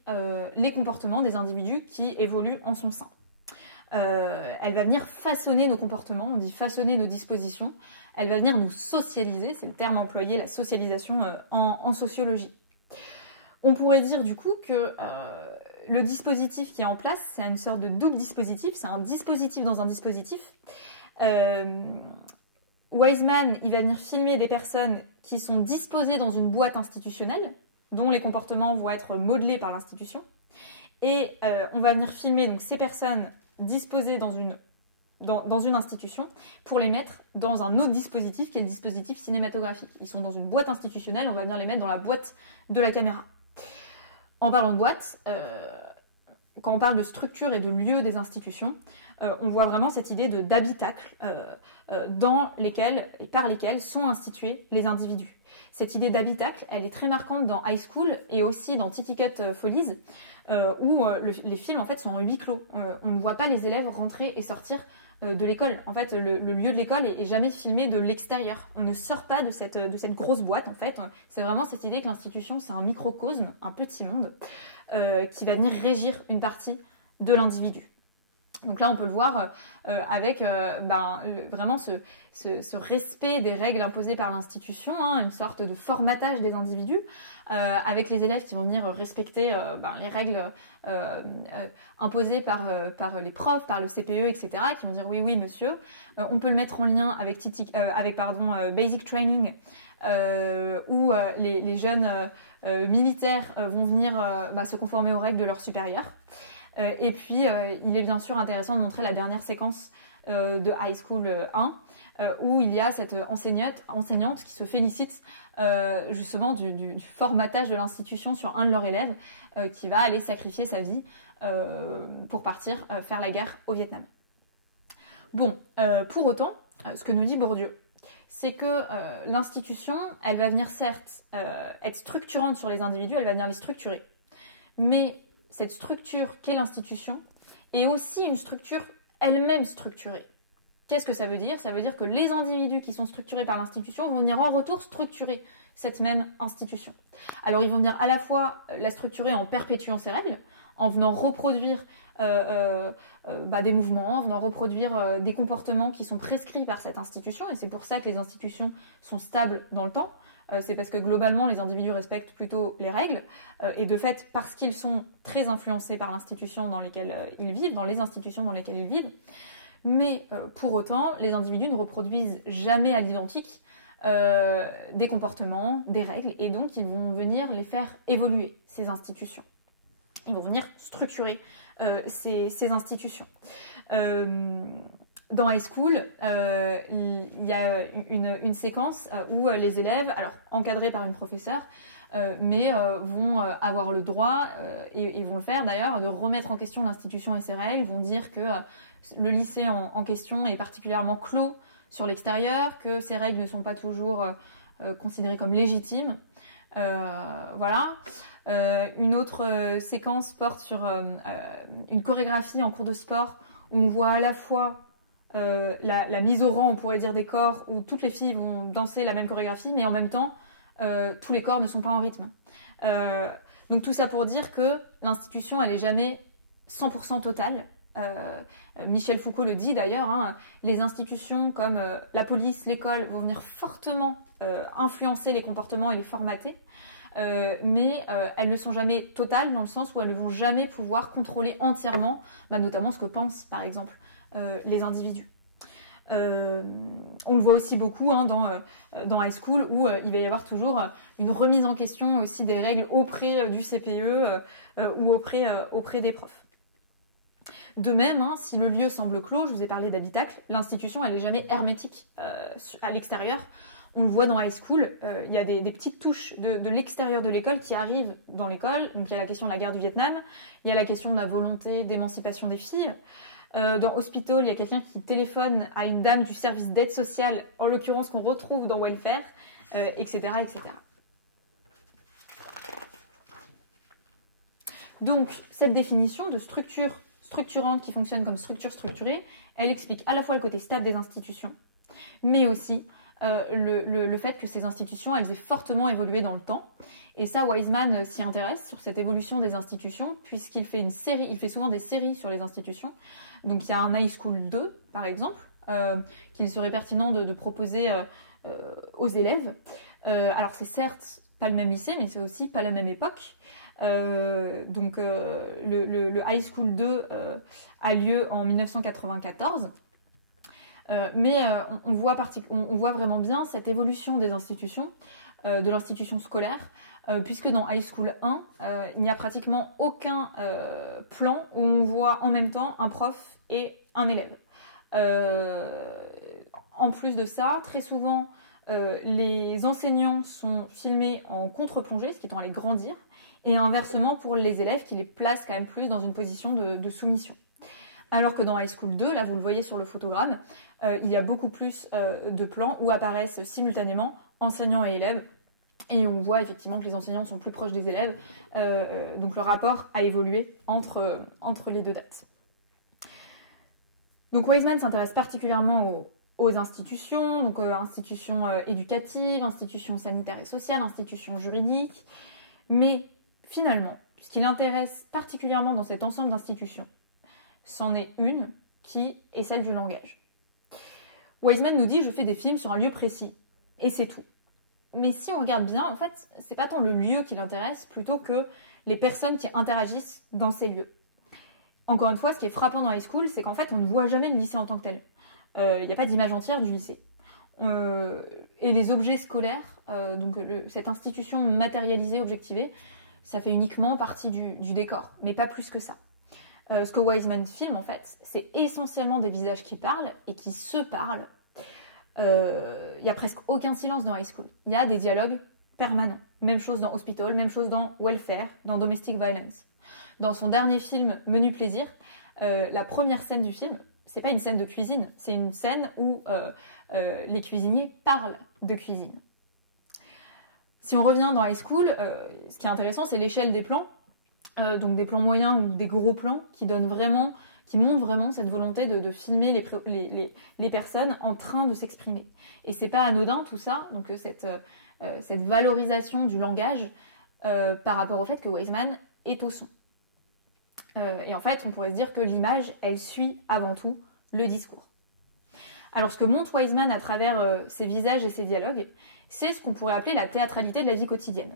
les comportements des individus qui évoluent en son sein. Elle va venir façonner nos comportements, on dit façonner nos dispositions, elle va venir nous socialiser, c'est le terme employé, la socialisation en sociologie. On pourrait dire du coup que le dispositif qui est en place, c'est une sorte de double dispositif, c'est un dispositif dans un dispositif. Wiseman, il va venir filmer des personnes qui sont disposées dans une boîte institutionnelle, dont les comportements vont être modelés par l'institution. Et on va venir filmer donc, ces personnes disposées dans une institution pour les mettre dans un autre dispositif qui est le dispositif cinématographique. Ils sont dans une boîte institutionnelle, on va venir les mettre dans la boîte de la caméra. En parlant de boîte, quand on parle de structure et de lieu des institutions, on voit vraiment cette idée d'habitacle dans lesquels et par lesquels sont institués les individus. Cette idée d'habitacle, elle est très marquante dans High School et aussi dans Titty Cut Follies, où les films en fait sont en huis clos. On ne voit pas les élèves rentrer et sortir de l'école. En fait, le lieu de l'école est jamais filmé de l'extérieur. On ne sort pas de cette grosse boîte en fait. C'est vraiment cette idée que l'institution c'est un microcosme, un petit monde, qui va venir régir une partie de l'individu. Donc là, on peut le voir avec vraiment ce respect des règles imposées par l'institution, une sorte de formatage des individus, avec les élèves qui vont venir respecter les règles imposées par les profs, par le CPE, etc., qui vont dire oui, oui, monsieur. On peut le mettre en lien avec Basic Training, où les jeunes militaires vont venir se conformer aux règles de leurs supérieurs. Et puis, il est bien sûr intéressant de montrer la dernière séquence de High School 1, où il y a cette enseignante qui se félicite justement du formatage de l'institution sur un de leurs élèves, qui va aller sacrifier sa vie pour partir faire la guerre au Vietnam. Bon, pour autant, ce que nous dit Bourdieu, c'est que l'institution, elle va venir certes être structurante sur les individus, elle va venir les structurer, mais cette structure qu'est l'institution est aussi une structure elle-même structurée. Qu'est-ce que ça veut dire? Ça veut dire que les individus qui sont structurés par l'institution vont venir en retour structurer cette même institution. Alors ils vont venir à la fois la structurer en perpétuant ses règles, en venant reproduire des mouvements, en venant reproduire des comportements qui sont prescrits par cette institution, et c'est pour ça que les institutions sont stables dans le temps. C'est parce que globalement les individus respectent plutôt les règles, et de fait parce qu'ils sont très influencés par l'institution dans laquelle ils vivent, dans les institutions dans lesquelles ils vivent. Mais pour autant, les individus ne reproduisent jamais à l'identique des comportements, des règles, et donc ils vont venir les faire évoluer, ces institutions. Ils vont venir structurer ces institutions. Dans High School, il y a une séquence où les élèves, alors encadrés par une professeure, vont avoir le droit, et vont le faire d'ailleurs, de remettre en question l'institution et ses règles, vont dire que le lycée en question est particulièrement clos sur l'extérieur, que ces règles ne sont pas toujours considérées comme légitimes. Voilà. Une autre séquence porte sur une chorégraphie en cours de sport où on voit à la fois la mise au rang, on pourrait dire, des corps, où toutes les filles vont danser la même chorégraphie, mais en même temps, tous les corps ne sont pas en rythme. Donc tout ça pour dire que l'institution, elle n'est jamais 100% totale. Michel Foucault le dit d'ailleurs, hein, les institutions comme la police, l'école vont venir fortement influencer les comportements et les formater, mais elles ne sont jamais totales dans le sens où elles ne vont jamais pouvoir contrôler entièrement, notamment ce que pensent par exemple les individus. On le voit aussi beaucoup hein, dans High School où il va y avoir toujours une remise en question aussi des règles auprès du CPE ou auprès des profs. De même, hein, si le lieu semble clos, je vous ai parlé d'habitacle, l'institution elle n'est jamais hermétique à l'extérieur. On le voit dans High School, il y a des petites touches de l'extérieur de l'école qui arrivent dans l'école. Donc il y a la question de la guerre du Vietnam, il y a la question de la volonté d'émancipation des filles. Dans Hospital, il y a quelqu'un qui téléphone à une dame du service d'aide sociale, en l'occurrence qu'on retrouve dans Welfare, etc., etc. Donc, cette définition de structure structurante qui fonctionne comme structure structurée, elle explique à la fois le côté stable des institutions, mais aussi le fait que ces institutions, elles aient fortement évolué dans le temps. Et ça, Wiseman s'y intéresse sur cette évolution des institutions, puisqu'il fait une série, il fait souvent des séries sur les institutions. Donc il y a un High School 2, par exemple, qu'il serait pertinent de proposer aux élèves. Alors c'est certes pas le même lycée, mais c'est aussi pas la même époque. Donc le High School 2 a lieu en 1994. Mais on voit vraiment bien cette évolution des institutions, de l'institution scolaire, puisque dans High School 1, il n'y a pratiquement aucun plan où on voit en même temps un prof et un élève. En plus de ça, très souvent, les enseignants sont filmés en contre-plongée, ce qui tend à les grandir, et inversement pour les élèves qui les placent quand même plus dans une position de soumission. Alors que dans High School 2, là vous le voyez sur le photogramme, il y a beaucoup plus de plans où apparaissent simultanément enseignants et élèves, et on voit effectivement que les enseignants sont plus proches des élèves, donc le rapport a évolué entre les deux dates. Donc Wiseman s'intéresse particulièrement aux institutions, donc institutions éducatives, institutions sanitaires et sociales, institutions juridiques, mais finalement, ce qui l'intéresse particulièrement dans cet ensemble d'institutions, c'en est une qui est celle du langage. Wiseman nous dit « je fais des films sur un lieu précis » et c'est tout. Mais si on regarde bien, en fait, c'est pas tant le lieu qui l'intéresse plutôt que les personnes qui interagissent dans ces lieux. Encore une fois, ce qui est frappant dans High School, c'est qu'en fait, on ne voit jamais le lycée en tant que tel. Il n'y a pas d'image entière du lycée. Et les objets scolaires, donc cette institution matérialisée, objectivée, ça fait uniquement partie du décor, mais pas plus que ça. Ce que Wiseman filme, en fait, c'est essentiellement des visages qui parlent et qui se parlent. Il n'y a presque aucun silence dans High School. Il y a des dialogues permanents. Même chose dans Hospital, même chose dans Welfare, dans Domestic Violence. Dans son dernier film, Menu Plaisir, la première scène du film, c'est pas une scène de cuisine, c'est une scène où les cuisiniers parlent de cuisine. Si on revient dans High School, ce qui est intéressant, c'est l'échelle des plans, donc des plans moyens ou des gros plans qui montrent vraiment cette volonté de filmer les personnes en train de s'exprimer. Et c'est pas anodin tout ça, donc cette valorisation du langage par rapport au fait que Wiseman est au son. Et en fait, on pourrait se dire que l'image, elle suit avant tout le discours. Alors ce que montre Wiseman à travers ses visages et ses dialogues, c'est ce qu'on pourrait appeler la théâtralité de la vie quotidienne.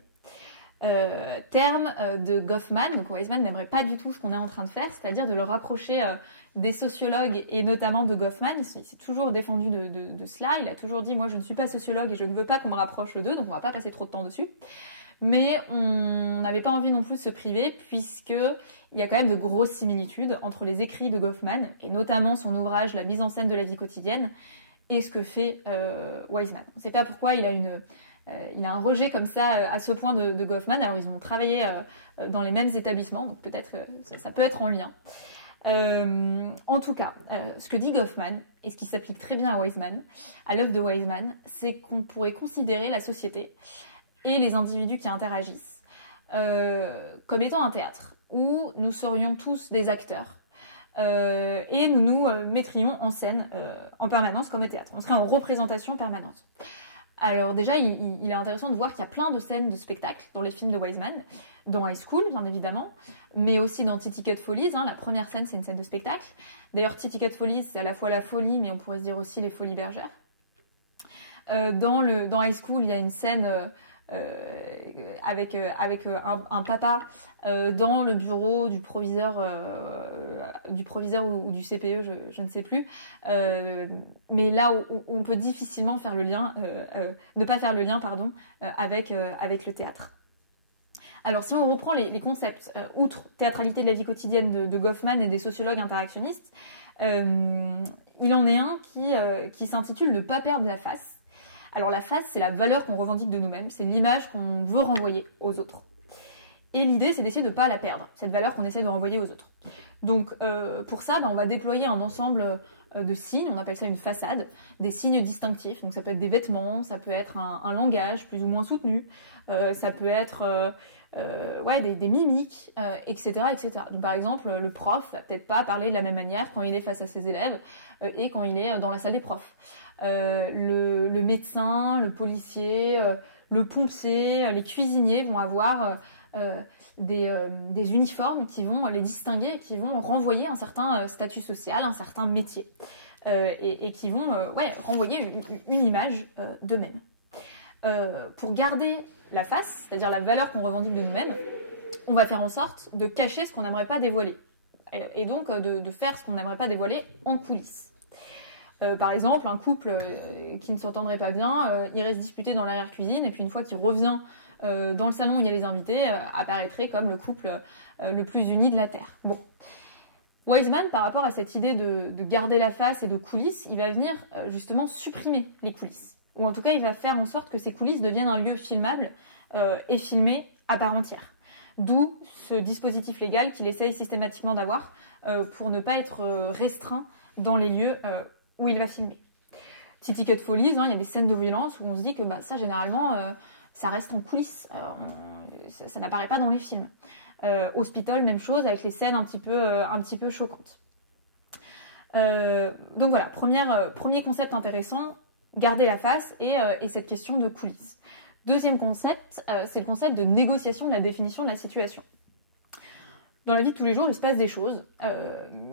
Terme de Goffman, donc Wiseman n'aimerait pas du tout ce qu'on est en train de faire, c'est-à-dire de le rapprocher des sociologues et notamment de Goffman. Il s'est toujours défendu de cela, il a toujours dit « moi je ne suis pas sociologue et je ne veux pas qu'on me rapproche d'eux, donc on va pas passer trop de temps dessus ». Mais on n'avait pas envie non plus de se priver puisqu'il y a quand même de grosses similitudes entre les écrits de Goffman et notamment son ouvrage « La mise en scène de la vie quotidienne » et ce que fait Wiseman. On ne sait pas pourquoi il a un rejet comme ça à ce point de Goffman. Alors ils ont travaillé dans les mêmes établissements, donc peut-être ça peut être en lien. En tout cas, ce que dit Goffman, et ce qui s'applique très bien à Wiseman, à l'œuvre de Wiseman, c'est qu'on pourrait considérer la société et les individus qui interagissent comme étant un théâtre, où nous serions tous des acteurs, et nous nous mettrions en scène en permanence comme au théâtre. On serait en représentation permanente. Alors déjà, il est intéressant de voir qu'il y a plein de scènes de spectacle dans les films de Wiseman, dans High School, bien évidemment, mais aussi dans Ticket Follies. La première scène, c'est une scène de spectacle. D'ailleurs, Ticket Follies, c'est à la fois la folie, mais on pourrait se dire aussi les folies bergères. Dans High School, il y a une scène avec un papa dans le bureau du proviseur ou du CPE, je ne sais plus. Mais là où on peut difficilement faire le lien, ne pas faire le lien, pardon, avec le théâtre. Alors si on reprend les concepts, outre théâtralité de la vie quotidienne de Goffman et des sociologues interactionnistes, il en est un qui s'intitule « Ne pas perdre la face ». Alors la face, c'est la valeur qu'on revendique de nous-mêmes, c'est l'image qu'on veut renvoyer aux autres. Et l'idée, c'est d'essayer de ne pas la perdre, cette valeur qu'on essaie de renvoyer aux autres. Donc pour ça, on va déployer un ensemble de signes, on appelle ça une façade, des signes distinctifs. Donc ça peut être des vêtements, ça peut être un langage plus ou moins soutenu, ça peut être des mimiques, etc., etc. Donc par exemple, le prof va peut-être pas parler de la même manière quand il est face à ses élèves et quand il est dans la salle des profs. Le médecin, le policier, le pompier, les cuisiniers vont avoir des uniformes qui vont les distinguer et qui vont renvoyer un certain statut social, un certain métier, et qui vont renvoyer une image d'eux-mêmes. Pour garder la face, c'est-à-dire la valeur qu'on revendique de nous-mêmes, on va faire en sorte de cacher ce qu'on n'aimerait pas dévoiler, et donc de faire ce qu'on n'aimerait pas dévoiler en coulisses. Par exemple, un couple qui ne s'entendrait pas bien irait se disputer dans l'arrière-cuisine, et puis une fois qu'il revient dans le salon où il y a les invités, apparaîtrait comme le couple le plus uni de la Terre. Bon. Wiseman, par rapport à cette idée de garder la face et de coulisses, il va venir justement supprimer les coulisses. Ou en tout cas, il va faire en sorte que ces coulisses deviennent un lieu filmable et filmé à part entière. D'où ce dispositif légal qu'il essaye systématiquement d'avoir pour ne pas être restreint dans les lieux où il va filmer. Ticket Follies, il y a des scènes de violence où on se dit que ça, généralement, ça reste en coulisses. Ça n'apparaît pas dans les films. Hospital, même chose, avec les scènes un petit peu choquantes. Donc voilà, premier concept intéressant, garder la face et cette question de coulisses. Deuxième concept, c'est le concept de négociation de la définition de la situation. Dans la vie de tous les jours, il se passe des choses,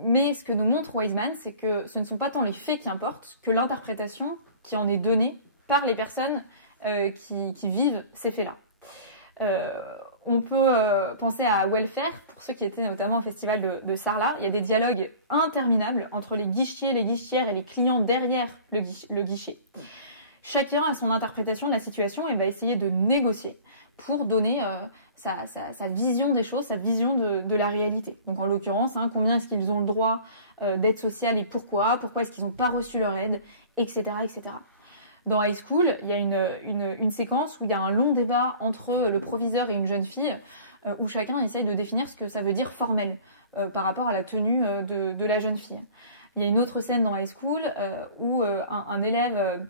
mais ce que nous montre Wiseman, c'est que ce ne sont pas tant les faits qui importent que l'interprétation qui en est donnée par les personnes qui vivent ces faits-là. On peut penser à Welfare, pour ceux qui étaient notamment au festival de Sarlat. Il y a des dialogues interminables entre les guichetiers, les guichetières et les clients derrière le guichet. Chacun a son interprétation de la situation et va essayer de négocier pour donner sa vision des choses, sa vision de la réalité. Donc en l'occurrence, combien est-ce qu'ils ont le droit d'aide sociale et pourquoi est-ce qu'ils n'ont pas reçu leur aide, etc., etc. Dans High School, il y a une séquence où il y a un long débat entre le proviseur et une jeune fille, où chacun essaye de définir ce que ça veut dire formel par rapport à la tenue de la jeune fille. Il y a une autre scène dans High School où un élève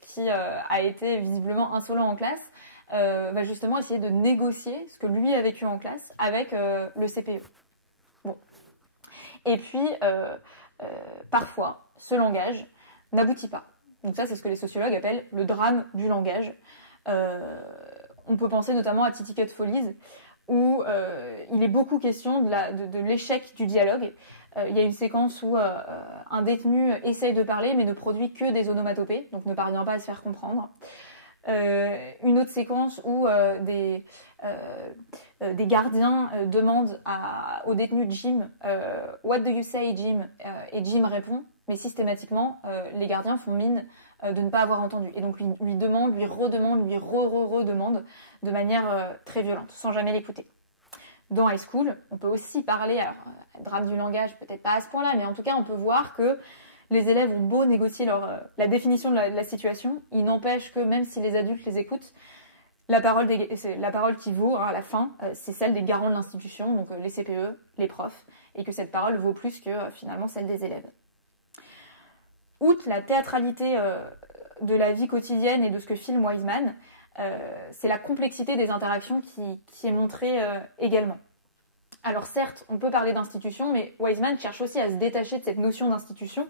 qui a été visiblement insolent en classe va justement essayer de négocier ce que lui a vécu en classe avec le CPE. Bon. Et puis, parfois, ce langage n'aboutit pas. Donc ça, c'est ce que les sociologues appellent le drame du langage. On peut penser notamment à Ticket Follies, où il est beaucoup question de l'échec du dialogue. Il y a une séquence où un détenu essaye de parler, mais ne produit que des onomatopées, donc ne parvient pas à se faire comprendre. Une autre séquence où des gardiens demandent au détenu Jim « What do you say, Jim ?» et Jim répond, mais systématiquement, les gardiens font mine de ne pas avoir entendu. Et donc lui demande, lui redemande, lui redemande de manière très violente, sans jamais l'écouter. Dans High School, on peut aussi parler, alors, drame du langage, peut-être pas à ce point-là, mais en tout cas, on peut voir que les élèves ont beau négocier la définition de la situation, il n'empêche que même si les adultes les écoutent, la parole qui vaut à la fin, c'est celle des garants de l'institution, donc les CPE, les profs et que cette parole vaut plus que finalement celle des élèves. Outre la théâtralité de la vie quotidienne et de ce que filme Wiseman, c'est la complexité des interactions qui est montrée également. Alors certes, on peut parler d'institution, mais Wiseman cherche aussi à se détacher de cette notion d'institution.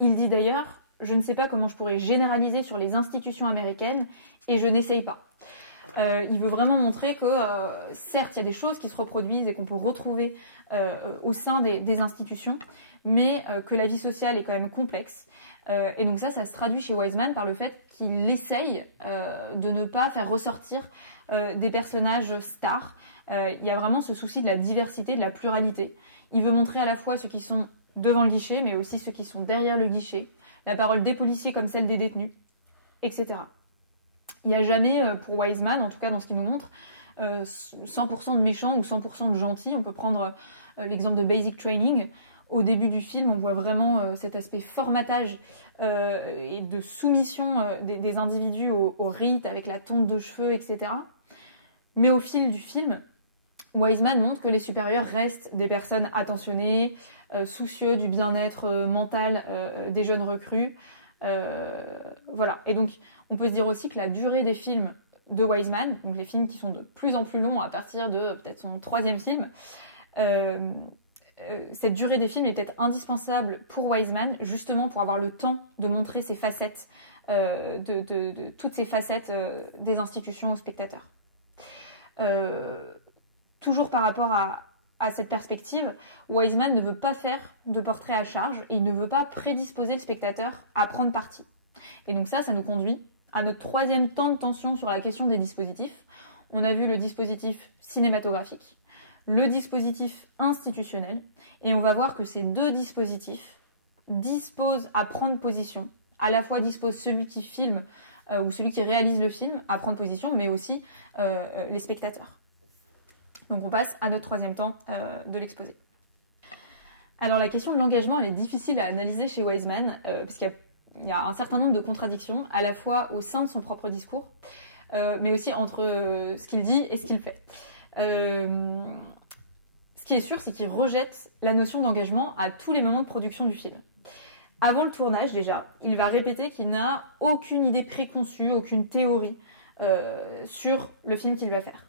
Il dit d'ailleurs « Je ne sais pas comment je pourrais généraliser sur les institutions américaines et je n'essaye pas ». Il veut vraiment montrer que certes, il y a des choses qui se reproduisent et qu'on peut retrouver au sein des institutions, mais que la vie sociale est quand même complexe. Et donc ça se traduit chez Wiseman par le fait qu'il essaye de ne pas faire ressortir des personnages stars. Il y a vraiment ce souci de la diversité, de la pluralité. Il veut montrer à la fois ceux qui sont devant le guichet, mais aussi ceux qui sont derrière le guichet, la parole des policiers comme celle des détenus, etc. Il n'y a jamais, pour Wiseman, en tout cas dans ce qu'il nous montre, 100% de méchants ou 100% de gentils. On peut prendre l'exemple de Basic Training. Au début du film, on voit vraiment cet aspect formatage et de soumission des individus au rite avec la tonte de cheveux, etc. Mais au fil du film, Wiseman montre que les supérieurs restent des personnes attentionnées, soucieux du bien-être mental des jeunes recrues. Voilà. Et donc, on peut se dire aussi que la durée des films de Wiseman, donc les films qui sont de plus en plus longs à partir de peut-être son 3e film, cette durée des films est peut-être indispensable pour Wiseman, justement pour avoir le temps de montrer ces facettes, de toutes ces facettes des institutions aux spectateurs. Toujours par rapport à cette perspective, Wiseman ne veut pas faire de portrait à charge et il ne veut pas prédisposer le spectateur à prendre parti. Et donc ça nous conduit à notre 3e temps de tension sur la question des dispositifs. On a vu le dispositif cinématographique, le dispositif institutionnel, et on va voir que ces deux dispositifs disposent à prendre position. À la fois dispose celui qui filme ou celui qui réalise le film à prendre position, mais aussi les spectateurs. Donc on passe à notre 3e temps de l'exposé. Alors la question de l'engagement, elle est difficile à analyser chez Wiseman, parce qu'il y a un certain nombre de contradictions, à la fois au sein de son propre discours, mais aussi entre ce qu'il dit et ce qu'il fait. Ce qui est sûr, c'est qu'il rejette la notion d'engagement à tous les moments de production du film. Avant le tournage, déjà, il va répéter qu'il n'a aucune idée préconçue, aucune théorie sur le film qu'il va faire.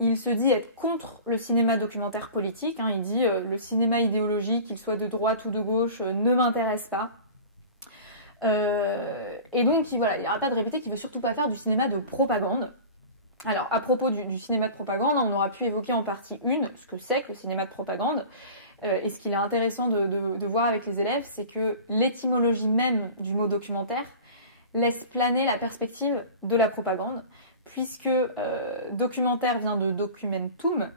Il se dit être contre le cinéma documentaire politique. Il dit le cinéma idéologique, qu'il soit de droite ou de gauche, ne m'intéresse pas. Et donc, il n'arrête pas de répéter qu'il ne veut surtout pas faire du cinéma de propagande. Alors, à propos du cinéma de propagande, on aura pu évoquer en partie 1 ce que c'est que le cinéma de propagande. Et ce qu'il est intéressant de voir avec les élèves, c'est que l'étymologie même du mot documentaire laisse planer la perspective de la propagande, puisque documentaire vient de documentum,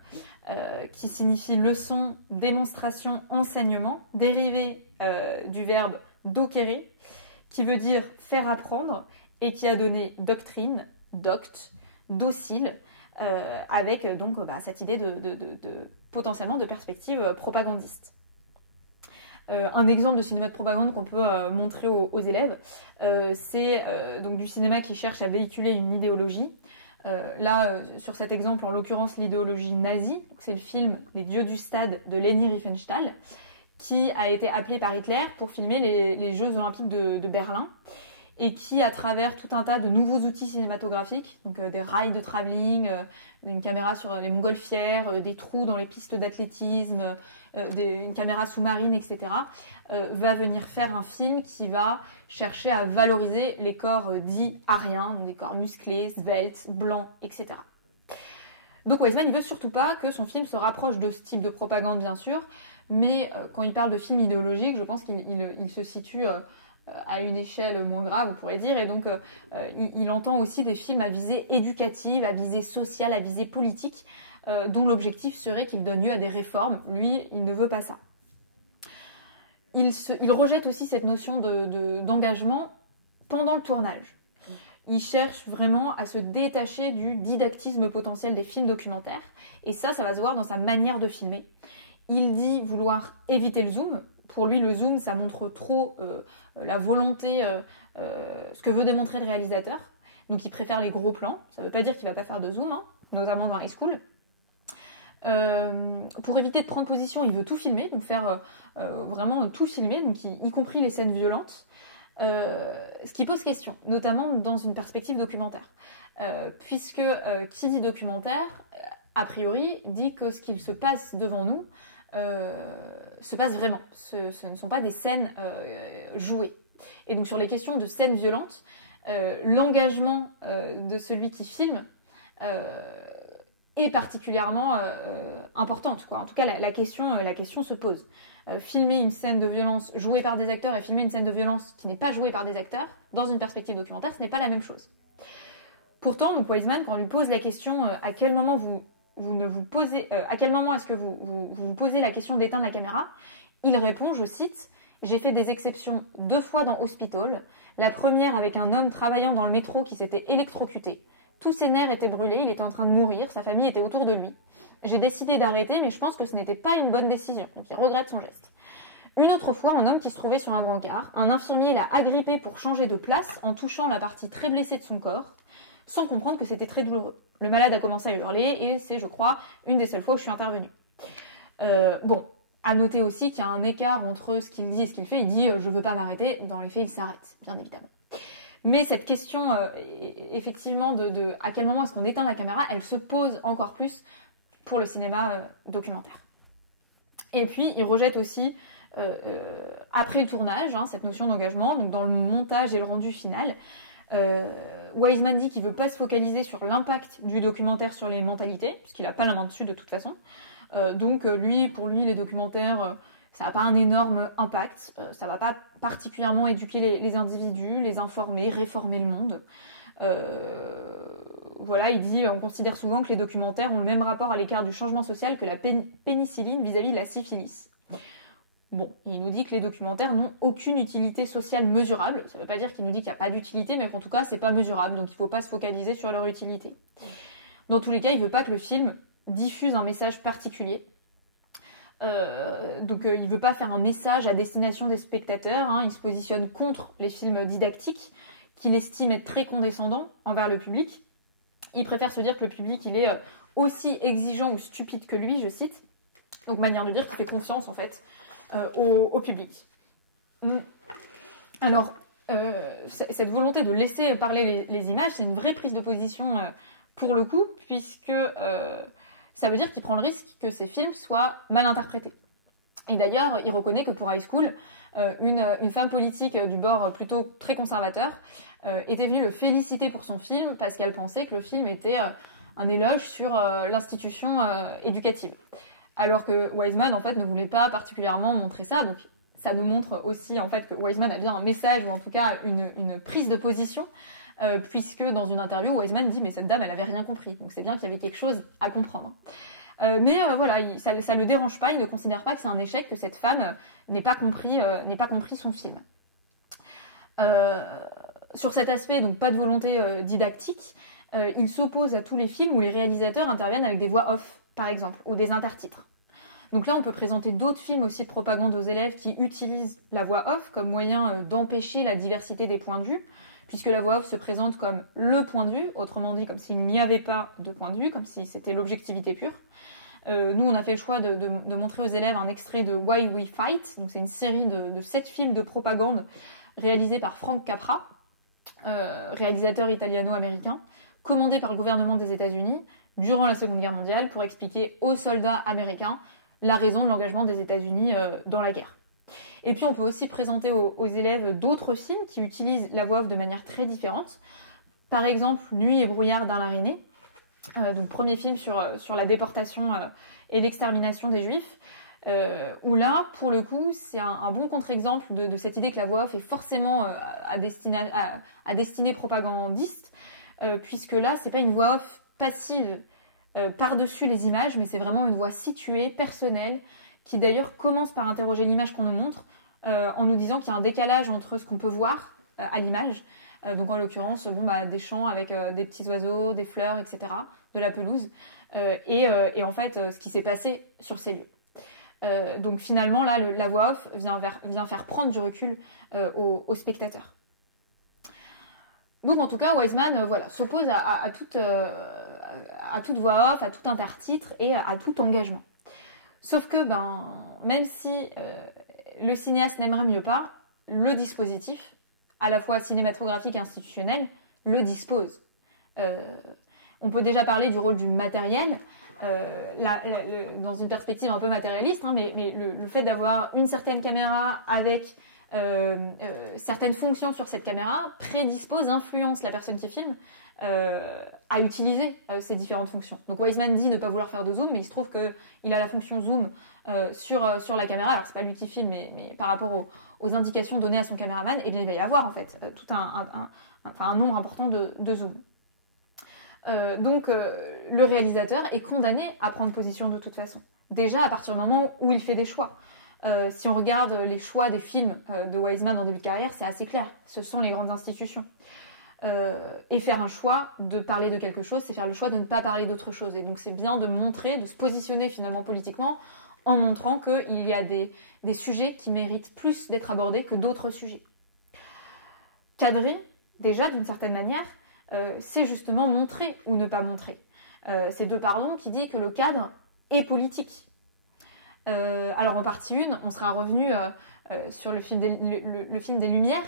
qui signifie leçon, démonstration, enseignement, dérivé du verbe docere, qui veut dire faire apprendre, et qui a donné doctrine, doct, docile, avec donc cette idée potentiellement de perspective propagandiste. Un exemple de cinéma de propagande qu'on peut montrer aux élèves, c'est donc du cinéma qui cherche à véhiculer une idéologie. Sur cet exemple, en l'occurrence l'idéologie nazie, c'est le film Les Dieux du Stade de Leni Riefenstahl, qui a été appelé par Hitler pour filmer les Jeux Olympiques de Berlin, et qui, à travers tout un tas de nouveaux outils cinématographiques, donc des rails de travelling, une caméra sur les montgolfières, des trous dans les pistes d'athlétisme, une caméra sous-marine, etc., va venir faire un film qui va chercher à valoriser les corps dits aryens, donc des corps musclés, sveltes, blancs, etc. Donc Wiseman ne veut surtout pas que son film se rapproche de ce type de propagande, bien sûr, mais quand il parle de film idéologique, je pense qu'il se situe à une échelle moins grave, on pourrait dire, et donc il entend aussi des films à visée éducative, à visée sociale, à visée politique, dont l'objectif serait qu'il donne lieu à des réformes. Lui, il ne veut pas ça. Il rejette aussi cette notion d'engagement pendant le tournage. Il cherche vraiment à se détacher du didactisme potentiel des films documentaires, et ça va se voir dans sa manière de filmer. Il dit vouloir éviter le zoom. Pour lui, le zoom, ça montre trop la volonté, ce que veut démontrer le réalisateur. Donc il préfère les gros plans. Ça ne veut pas dire qu'il ne va pas faire de zoom, notamment dans High School. Pour éviter de prendre position, il veut tout filmer, donc faire vraiment tout filmer, donc y compris les scènes violentes, ce qui pose question, notamment dans une perspective documentaire. Puisque qui dit documentaire, a priori, dit que ce qu'il se passe devant nous se passe vraiment. Ce ne sont pas des scènes jouées. Et donc sur les questions de scènes violentes, l'engagement de celui qui filme est particulièrement importante, quoi. En tout cas, la question se pose. Filmer une scène de violence jouée par des acteurs et filmer une scène de violence qui n'est pas jouée par des acteurs, dans une perspective documentaire, ce n'est pas la même chose. Pourtant, donc Wiseman, quand on lui pose la question à quel moment à quel moment est-ce que vous posez la question d'éteindre la caméra, il répond, je cite, « J'ai fait des exceptions 2 fois dans Hospital, la première avec un homme travaillant dans le métro qui s'était électrocuté. Tous ses nerfs étaient brûlés, il était en train de mourir, sa famille était autour de lui. J'ai décidé d'arrêter, mais je pense que ce n'était pas une bonne décision, donc il regrette son geste. Une autre fois, un homme qui se trouvait sur un brancard, un infirmier l'a agrippé pour changer de place en touchant la partie très blessée de son corps, sans comprendre que c'était très douloureux. Le malade a commencé à hurler et c'est, je crois, une des seules fois où je suis intervenue. » Bon, à noter aussi qu'il y a un écart entre ce qu'il dit et ce qu'il fait. Il dit « je veux pas m'arrêter », dans les faits, il s'arrête, bien évidemment. Mais cette question, effectivement, de à quel moment est-ce qu'on éteint la caméra, elle se pose encore plus pour le cinéma documentaire. Et puis, il rejette aussi, après le tournage, cette notion d'engagement, donc dans le montage et le rendu final. Wiseman dit qu'il ne veut pas se focaliser sur l'impact du documentaire sur les mentalités, puisqu'il n'a pas la main dessus de toute façon. Donc pour lui, les documentaires, ça n'a pas un énorme impact, ça ne va pas particulièrement éduquer les individus, les informer, réformer le monde. Voilà, il dit, on considère souvent que les documentaires ont le même rapport à l'écart du changement social que la pénicilline vis-à-vis de la syphilis. Bon, il nous dit que les documentaires n'ont aucune utilité sociale mesurable. Ça ne veut pas dire qu'il nous dit qu'il n'y a pas d'utilité, mais qu'en tout cas, c'est pas mesurable, donc il ne faut pas se focaliser sur leur utilité. Dans tous les cas, il ne veut pas que le film diffuse un message particulier. Donc il ne veut pas faire un message à destination des spectateurs. Il se positionne contre les films didactiques, qu'il estime être très condescendants envers le public. Il préfère se dire que le public, il est aussi exigeant ou stupide que lui, je cite. Donc manière de dire qu'il fait confiance, en fait, au public. Alors, cette volonté de laisser parler les images, c'est une vraie prise de position pour le coup, puisque ça veut dire qu'il prend le risque que ces films soient mal interprétés. Et d'ailleurs, il reconnaît que pour High School, une femme politique du bord plutôt très conservateur était venue le féliciter pour son film parce qu'elle pensait que le film était un éloge sur l'institution éducative. Alors que Wiseman, en fait, ne voulait pas particulièrement montrer ça, donc ça nous montre aussi, en fait, que Wiseman a bien un message, ou en tout cas une prise de position, puisque dans une interview, Wiseman dit « mais cette dame, elle avait rien compris », donc c'est bien qu'il y avait quelque chose à comprendre. Mais voilà, ça le dérange pas, il ne considère pas que c'est un échec que cette femme n'ait pas compris son film. Sur cet aspect, donc pas de volonté didactique, il s'oppose à tous les films où les réalisateurs interviennent avec des voix off, par exemple, ou des intertitres. Donc là, on peut présenter d'autres films aussi de propagande aux élèves qui utilisent la voix off comme moyen d'empêcher la diversité des points de vue, puisque la voix off se présente comme le point de vue, autrement dit comme s'il n'y avait pas de point de vue, comme si c'était l'objectivité pure. Nous, on a fait le choix de montrer aux élèves un extrait de Why We Fight, donc c'est une série de 7 films de propagande réalisés par Frank Capra, réalisateur italiano-américain, commandé par le gouvernement des États-Unis durant la Seconde Guerre mondiale pour expliquer aux soldats américains la raison de l'engagement des États-Unis dans la guerre. Et puis on peut aussi présenter aux élèves d'autres films qui utilisent la voix off de manière très différente. Par exemple, Nuit et brouillard d'Alain Resnais, donc premier film sur la déportation et l'extermination des Juifs, où là, pour le coup, c'est un bon contre-exemple de cette idée que la voix off est forcément à destinée propagandiste, puisque là, c'est pas une voix off passive par-dessus les images, mais c'est vraiment une voix située, personnelle, qui d'ailleurs commence par interroger l'image qu'on nous montre, en nous disant qu'il y a un décalage entre ce qu'on peut voir à l'image, donc en l'occurrence des champs avec des petits oiseaux, des fleurs, etc., de la pelouse, et en fait ce qui s'est passé sur ces lieux. Donc finalement là, la voix off vient faire prendre du recul aux spectateurs. Donc en tout cas, Wiseman s'oppose à toute voix off, à tout intertitre et à tout engagement. Sauf que même si le cinéaste n'aimerait mieux pas, le dispositif, à la fois cinématographique et institutionnel, le dispose. On peut déjà parler du rôle du matériel, dans une perspective un peu matérialiste, hein, mais le fait d'avoir une certaine caméra avec certaines fonctions sur cette caméra prédispose, influence la personne qui filme à utiliser ces différentes fonctions. Donc Wiseman dit ne pas vouloir faire de zoom, mais il se trouve qu'il a la fonction zoom sur la caméra. Alors c'est pas lui qui filme, mais par rapport aux indications données à son caméraman, et bien il va y avoir en fait tout un nombre important de zooms. Donc le réalisateur est condamné à prendre position de toute façon. Déjà à partir du moment où il fait des choix. Si on regarde les choix des films de Wiseman en début de carrière, c'est assez clair. Ce sont les grandes institutions. Et faire un choix de parler de quelque chose, c'est faire le choix de ne pas parler d'autre chose. Et donc c'est bien de montrer, de se positionner finalement politiquement en montrant qu'il y a des sujets qui méritent plus d'être abordés que d'autres sujets. Cadrer, déjà d'une certaine manière, c'est justement montrer ou ne pas montrer. C'est Depardon qui dit que le cadre est politique. Alors en partie 1, on sera revenu sur le film des Lumières,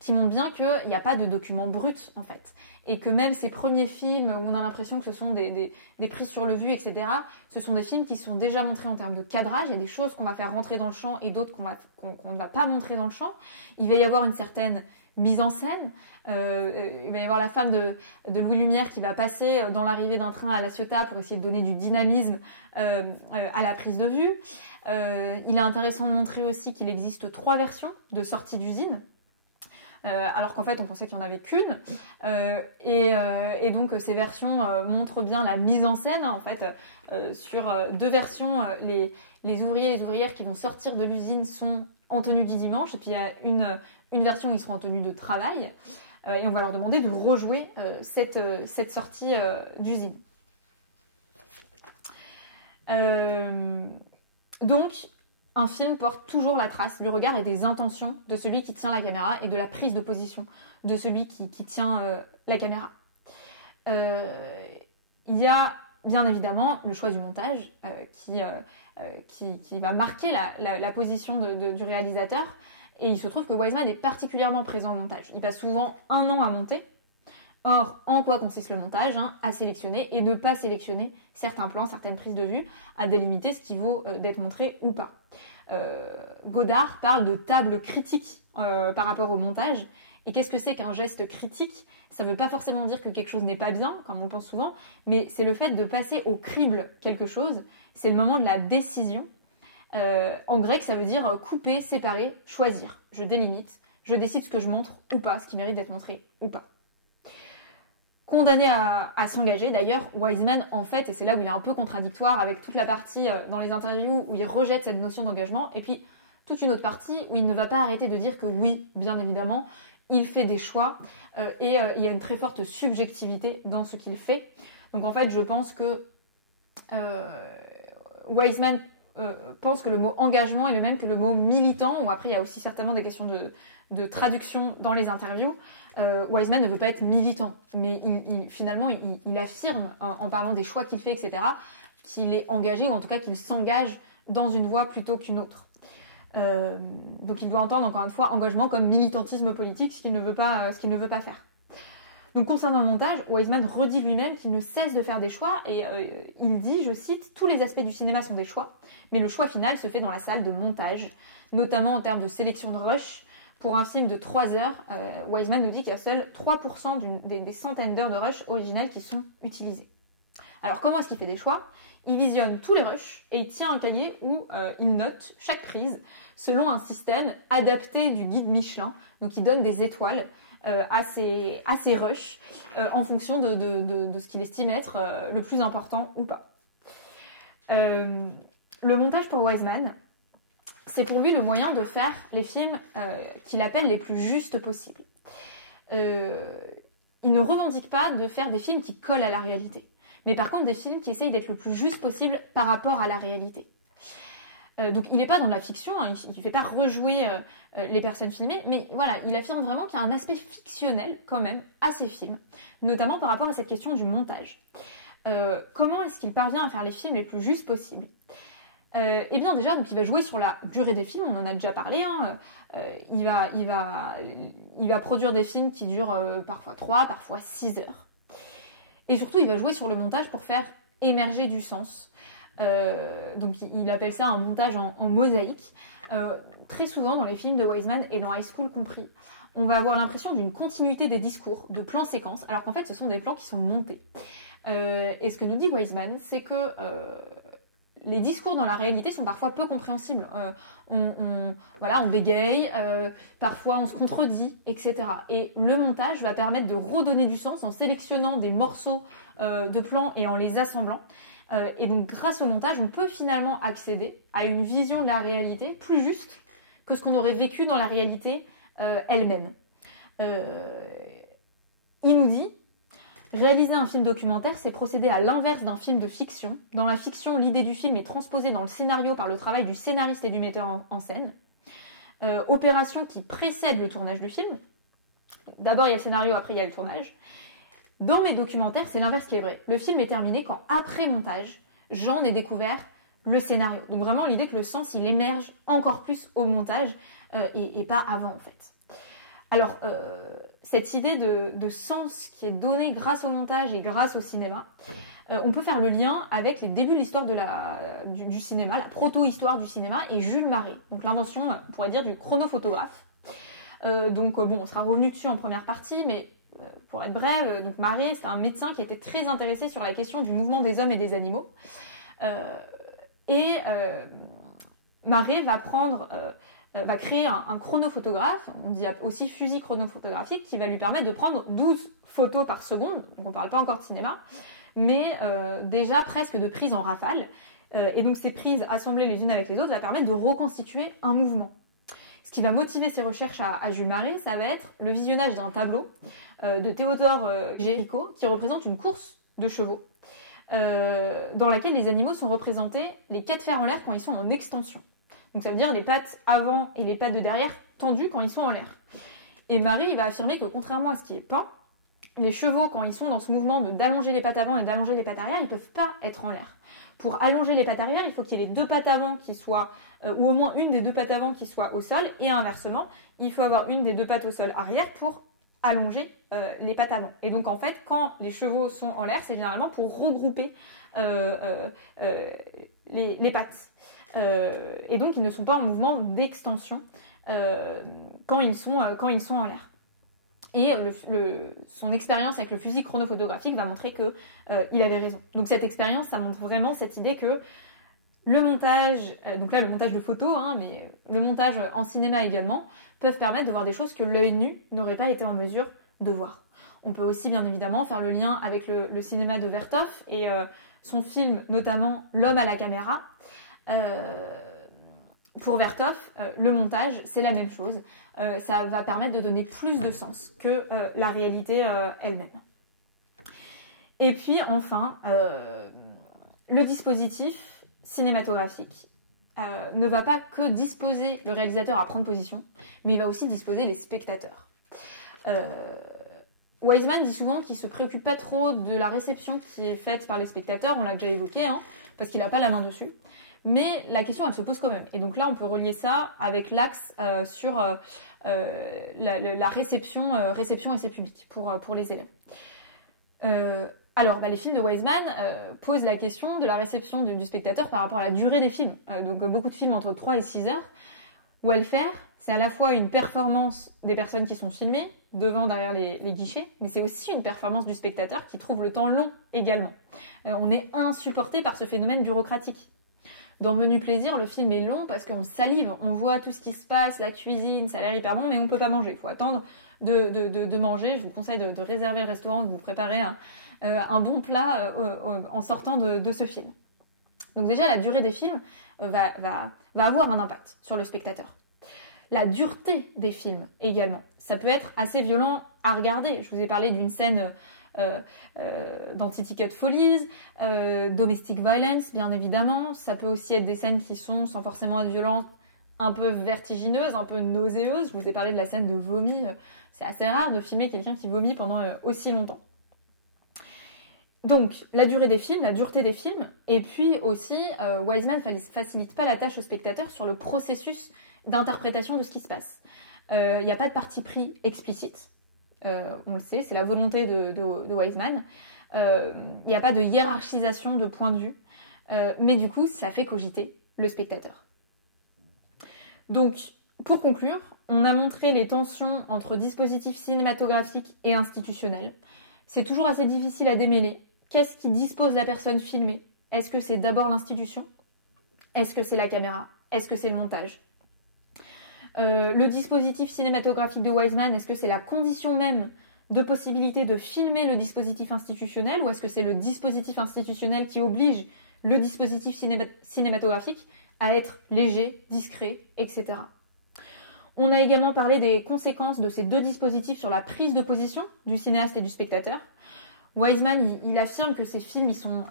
qui montre bien qu'il n'y a pas de document brut en fait. Et que même ces premiers films où on a l'impression que ce sont des prises sur le vu, etc., ce sont des films qui sont déjà montrés en termes de cadrage. Il y a des choses qu'on va faire rentrer dans le champ et d'autres qu'on ne va pas montrer dans le champ. Il va y avoir une certaine mise en scène. Il va y avoir la femme de Louis Lumière qui va passer dans l'arrivée d'un train à La Ciotat pour essayer de donner du dynamisme à la prise de vue. Il est intéressant de montrer aussi qu'il existe 3 versions de sortie d'usine. Alors qu'en fait on pensait qu'il n'y en avait qu'une, et donc ces versions montrent bien la mise en scène, hein, en fait, sur 2 versions, les ouvriers et les ouvrières qui vont sortir de l'usine sont en tenue du dimanche, et puis il y a une version où ils seront en tenue de travail, et on va leur demander de rejouer cette sortie d'usine. Donc un film porte toujours la trace du regard et des intentions de celui qui tient la caméra et de la prise de position de celui qui tient la caméra. Il y a bien évidemment le choix du montage qui va marquer la position du réalisateur, et il se trouve que Wiseman est particulièrement présent au montage. Il passe souvent 1 an à monter. Or, en quoi consiste le montage, hein? À sélectionner et ne pas sélectionner certains plans, certaines prises de vue, à délimiter ce qui vaut d'être montré ou pas. Godard parle de table critique par rapport au montage. Et qu'est-ce que c'est qu'un geste critique? Ça ne veut pas forcément dire que quelque chose n'est pas bien, comme on pense souvent, mais c'est le fait de passer au crible quelque chose. C'est le moment de la décision. En grec, ça veut dire couper, séparer, choisir. Je délimite, je décide ce que je montre ou pas, ce qui mérite d'être montré ou pas. Condamné à s'engager, d'ailleurs, Wiseman, en fait, et c'est là où il est un peu contradictoire avec toute la partie dans les interviews où il rejette cette notion d'engagement, et puis toute une autre partie où il ne va pas arrêter de dire que oui, bien évidemment, il fait des choix, et il y a une très forte subjectivité dans ce qu'il fait. Donc en fait, je pense que Wiseman pense que le mot engagement est le même que le mot militant, ou après il y a aussi certainement des questions de traduction dans les interviews. Wiseman ne veut pas être militant, mais finalement il affirme en parlant des choix qu'il fait, etc., qu'il est engagé, ou en tout cas qu'il s'engage dans une voie plutôt qu'une autre. Donc il doit entendre encore une fois engagement comme militantisme politique, ce qu'il ne veut pas faire. Donc concernant le montage, Wiseman redit lui-même qu'il ne cesse de faire des choix, et il dit, je cite, « Tous les aspects du cinéma sont des choix, mais le choix final se fait dans la salle de montage, notamment en termes de sélection de rush. Pour un film de 3 heures, Wiseman nous dit qu'il y a seuls 3% des centaines d'heures de rush originales qui sont utilisées. » Alors comment est-ce qu'il fait des choix? Il visionne tous les rushs et il tient un cahier où il note chaque prise selon un système adapté du guide Michelin. Donc il donne des étoiles à ces rushs en fonction de ce qu'il estime être le plus important ou pas. Le montage pour Wiseman, c'est pour lui le moyen de faire les films qu'il appelle les plus justes possibles. Il ne revendique pas de faire des films qui collent à la réalité, mais par contre des films qui essayent d'être le plus juste possible par rapport à la réalité. Donc il n'est pas dans de la fiction, hein, il ne fait pas rejouer les personnes filmées, mais voilà, il affirme vraiment qu'il y a un aspect fictionnel quand même à ces films, notamment par rapport à cette question du montage. Comment est-ce qu'il parvient à faire les films les plus justes possibles? Eh bien déjà, donc il va jouer sur la durée des films, on en a déjà parlé, hein. Il va produire des films qui durent parfois 3, parfois 6 heures. Et surtout, il va jouer sur le montage pour faire émerger du sens. Donc il appelle ça un montage en mosaïque. Très souvent dans les films de Wiseman et dans High School compris, on va avoir l'impression d'une continuité des discours, de plans-séquences, alors qu'en fait ce sont des plans qui sont montés. Et ce que nous dit Wiseman, c'est que les discours dans la réalité sont parfois peu compréhensibles. On bégaye, parfois on se contredit, etc. Et le montage va permettre de redonner du sens en sélectionnant des morceaux de plans et en les assemblant. Et donc grâce au montage, on peut finalement accéder à une vision de la réalité plus juste que ce qu'on aurait vécu dans la réalité elle-même. Il nous dit: réaliser un film documentaire, c'est procéder à l'inverse d'un film de fiction. Dans la fiction, l'idée du film est transposée dans le scénario par le travail du scénariste et du metteur en scène. Opération qui précède le tournage du film. D'abord il y a le scénario, après il y a le tournage. Dans mes documentaires, c'est l'inverse qui est vrai. Le film est terminé quand, après montage, j'en ai découvert le scénario. Donc vraiment l'idée que le sens, il émerge encore plus au montage et pas avant en fait. Alors, cette idée de sens qui est donnée grâce au montage et grâce au cinéma, on peut faire le lien avec les débuts de l'histoire du cinéma, la proto-histoire du cinéma, et Jules Marais. Donc l'invention, on pourrait dire, du chronophotographe. On sera revenu dessus en première partie, mais pour être bref, donc Marais, c'est un médecin qui était très intéressé sur la question du mouvement des hommes et des animaux. Marais va créer un chronophotographe, on dit aussi fusil chronophotographique, qui va lui permettre de prendre 12 photos par seconde. Donc on ne parle pas encore de cinéma, mais déjà presque de prises en rafale. Et donc ces prises assemblées les unes avec les autres va permettre de reconstituer un mouvement. Ce qui va motiver ses recherches à Jules Marais, ça va être le visionnage d'un tableau de Théodore Géricault qui représente une course de chevaux dans laquelle les animaux sont représentés les 4 fers en l'air quand ils sont en extension. Donc ça veut dire les pattes avant et les pattes de derrière tendues quand ils sont en l'air. Et Marais, il va affirmer que contrairement à ce qui est peint, les chevaux, quand ils sont dans ce mouvement d'allonger les pattes avant et d'allonger les pattes arrière, ils ne peuvent pas être en l'air. Pour allonger les pattes arrière, il faut qu'il y ait les 2 pattes avant qui soient, ou au moins une des 2 pattes avant qui soit au sol, et inversement, il faut avoir une des 2 pattes au sol arrière pour allonger les pattes avant. Et donc en fait, quand les chevaux sont en l'air, c'est généralement pour regrouper les pattes. Et donc ils ne sont pas en mouvement d'extension quand ils sont en l'air. Et son expérience avec le fusil chronophotographique va montrer que il avait raison. Donc cette expérience, ça montre vraiment cette idée que le montage, donc là le montage de photos, hein, mais le montage en cinéma également, peuvent permettre de voir des choses que l'œil nu n'aurait pas été en mesure de voir. On peut aussi bien évidemment faire le lien avec le cinéma de Vertov et son film notamment L'homme à la caméra. Pour Vertov, le montage, c'est la même chose. Ça va permettre de donner plus de sens que la réalité elle-même. Et puis enfin, le dispositif cinématographique ne va pas que disposer le réalisateur à prendre position, mais il va aussi disposer les spectateurs. Wiseman dit souvent qu'il ne se préoccupe pas trop de la réception qui est faite par les spectateurs, on l'a déjà évoqué, hein, parce qu'il n'a pas la main dessus. Mais la question, elle se pose quand même. Et donc là, on peut relier ça avec l'axe sur la réception et ses publics pour les élèves. Alors, les films de Wiseman posent la question de la réception du spectateur par rapport à la durée des films. Donc beaucoup de films entre 3 et 6 heures. Welfare, c'est à la fois une performance des personnes qui sont filmées, devant, derrière les guichets, mais c'est aussi une performance du spectateur qui trouve le temps long également. On est insupporté par ce phénomène bureaucratique. Dans Menu Plaisir, le film est long parce qu'on salive, on voit tout ce qui se passe, la cuisine, ça a l'air hyper bon, mais on ne peut pas manger. Il faut attendre de manger. Je vous conseille de réserver le restaurant, de vous préparer un bon plat en sortant de ce film. Donc déjà, la durée des films va avoir un impact sur le spectateur. La dureté des films également. Ça peut être assez violent à regarder. Je vous ai parlé d'une scène d'Anti-Ticket Follies, Domestic Violence, bien évidemment. Ça peut aussi être des scènes qui sont, sans forcément être violentes, un peu vertigineuses, un peu nauséeuses. Je vous ai parlé de la scène de vomi. C'est assez rare de filmer quelqu'un qui vomit pendant aussi longtemps. Donc, la durée des films, la dureté des films, et puis aussi, Wiseman ne facilite pas la tâche au spectateur sur le processus d'interprétation de ce qui se passe. Il n'y a pas de parti pris explicite, on le sait, c'est la volonté de Wiseman. Il n'y a pas de hiérarchisation de point de vue, mais du coup, ça fait cogiter le spectateur. Donc, pour conclure, on a montré les tensions entre dispositifs cinématographiques et institutionnels. C'est toujours assez difficile à démêler. Qu'est-ce qui dispose la personne filmée? Est-ce que c'est d'abord l'institution? Est-ce que c'est la caméra? Est-ce que c'est le montage? Le dispositif cinématographique de Wiseman, est-ce que c'est la condition même de possibilité de filmer le dispositif institutionnel, ou est-ce que c'est le dispositif institutionnel qui oblige le dispositif cinématographique à être léger, discret, etc. On a également parlé des conséquences de ces deux dispositifs sur la prise de position du cinéaste et du spectateur. Wiseman, il affirme que ces films ils sont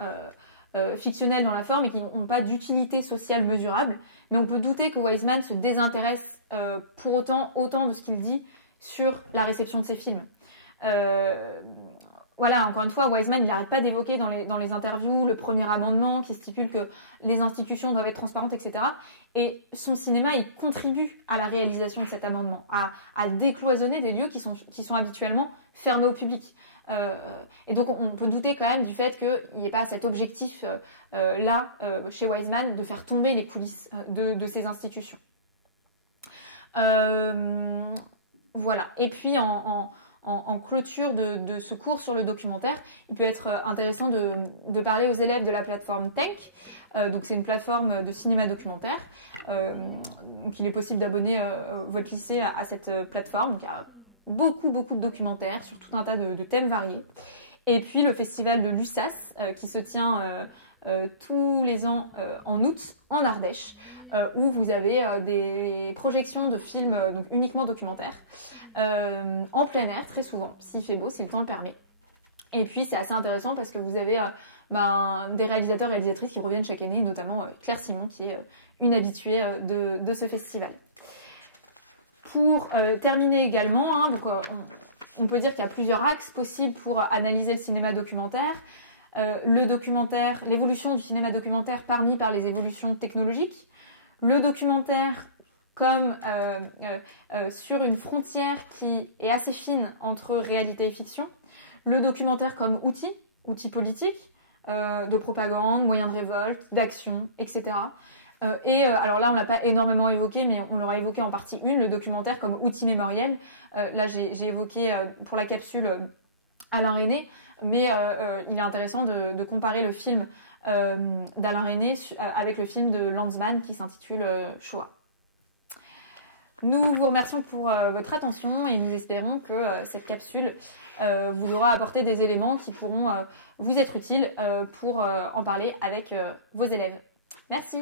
fictionnels dans la forme et qu'ils n'ont pas d'utilité sociale mesurable, mais on peut douter que Wiseman se désintéresse pour autant de ce qu'il dit sur la réception de ces films. Voilà, encore une fois, Wiseman, il n'arrête pas d'évoquer dans les interviews le premier amendement qui stipule que les institutions doivent être transparentes, etc. Et son cinéma, il contribue à la réalisation de cet amendement, à décloisonner des lieux qui sont habituellement fermés au public. Et donc on peut douter quand même du fait qu'il n'y ait pas cet objectif chez Wiseman de faire tomber les coulisses de ces institutions. Voilà. Et puis en clôture de ce cours sur le documentaire, il peut être intéressant de parler aux élèves de la plateforme Tank. Donc c'est une plateforme de cinéma documentaire. Donc il est possible d'abonner votre lycée à cette plateforme. Donc il y a beaucoup de documentaires sur tout un tas de thèmes variés. Et puis le festival de l'USAS qui se tient tous les ans en août en Ardèche, où vous avez des projections de films donc uniquement documentaires en plein air très souvent, s'il fait beau, si le temps le permet. Et puis c'est assez intéressant parce que vous avez des réalisateurs et réalisatrices qui reviennent chaque année, notamment Claire Simon qui est une habituée de ce festival. Pour terminer également, donc, on peut dire qu'il y a plusieurs axes possibles pour analyser le cinéma documentaire. Le documentaire, l'évolution du cinéma documentaire par les évolutions technologiques. Le documentaire comme sur une frontière qui est assez fine entre réalité et fiction. Le documentaire comme outil politique, de propagande, moyen de révolte, d'action, etc. Alors là, on l'a pas énormément évoqué, mais on l'aura évoqué en partie 1, le documentaire comme outil mémoriel. Là, j'ai évoqué pour la capsule Alain Resnais, mais il est intéressant de comparer le film d'Alain Resnais avec le film de Lanzmann qui s'intitule Shoah. Nous vous remercions pour votre attention et nous espérons que cette capsule vous aura apporté des éléments qui pourront vous être utiles pour en parler avec vos élèves. Merci.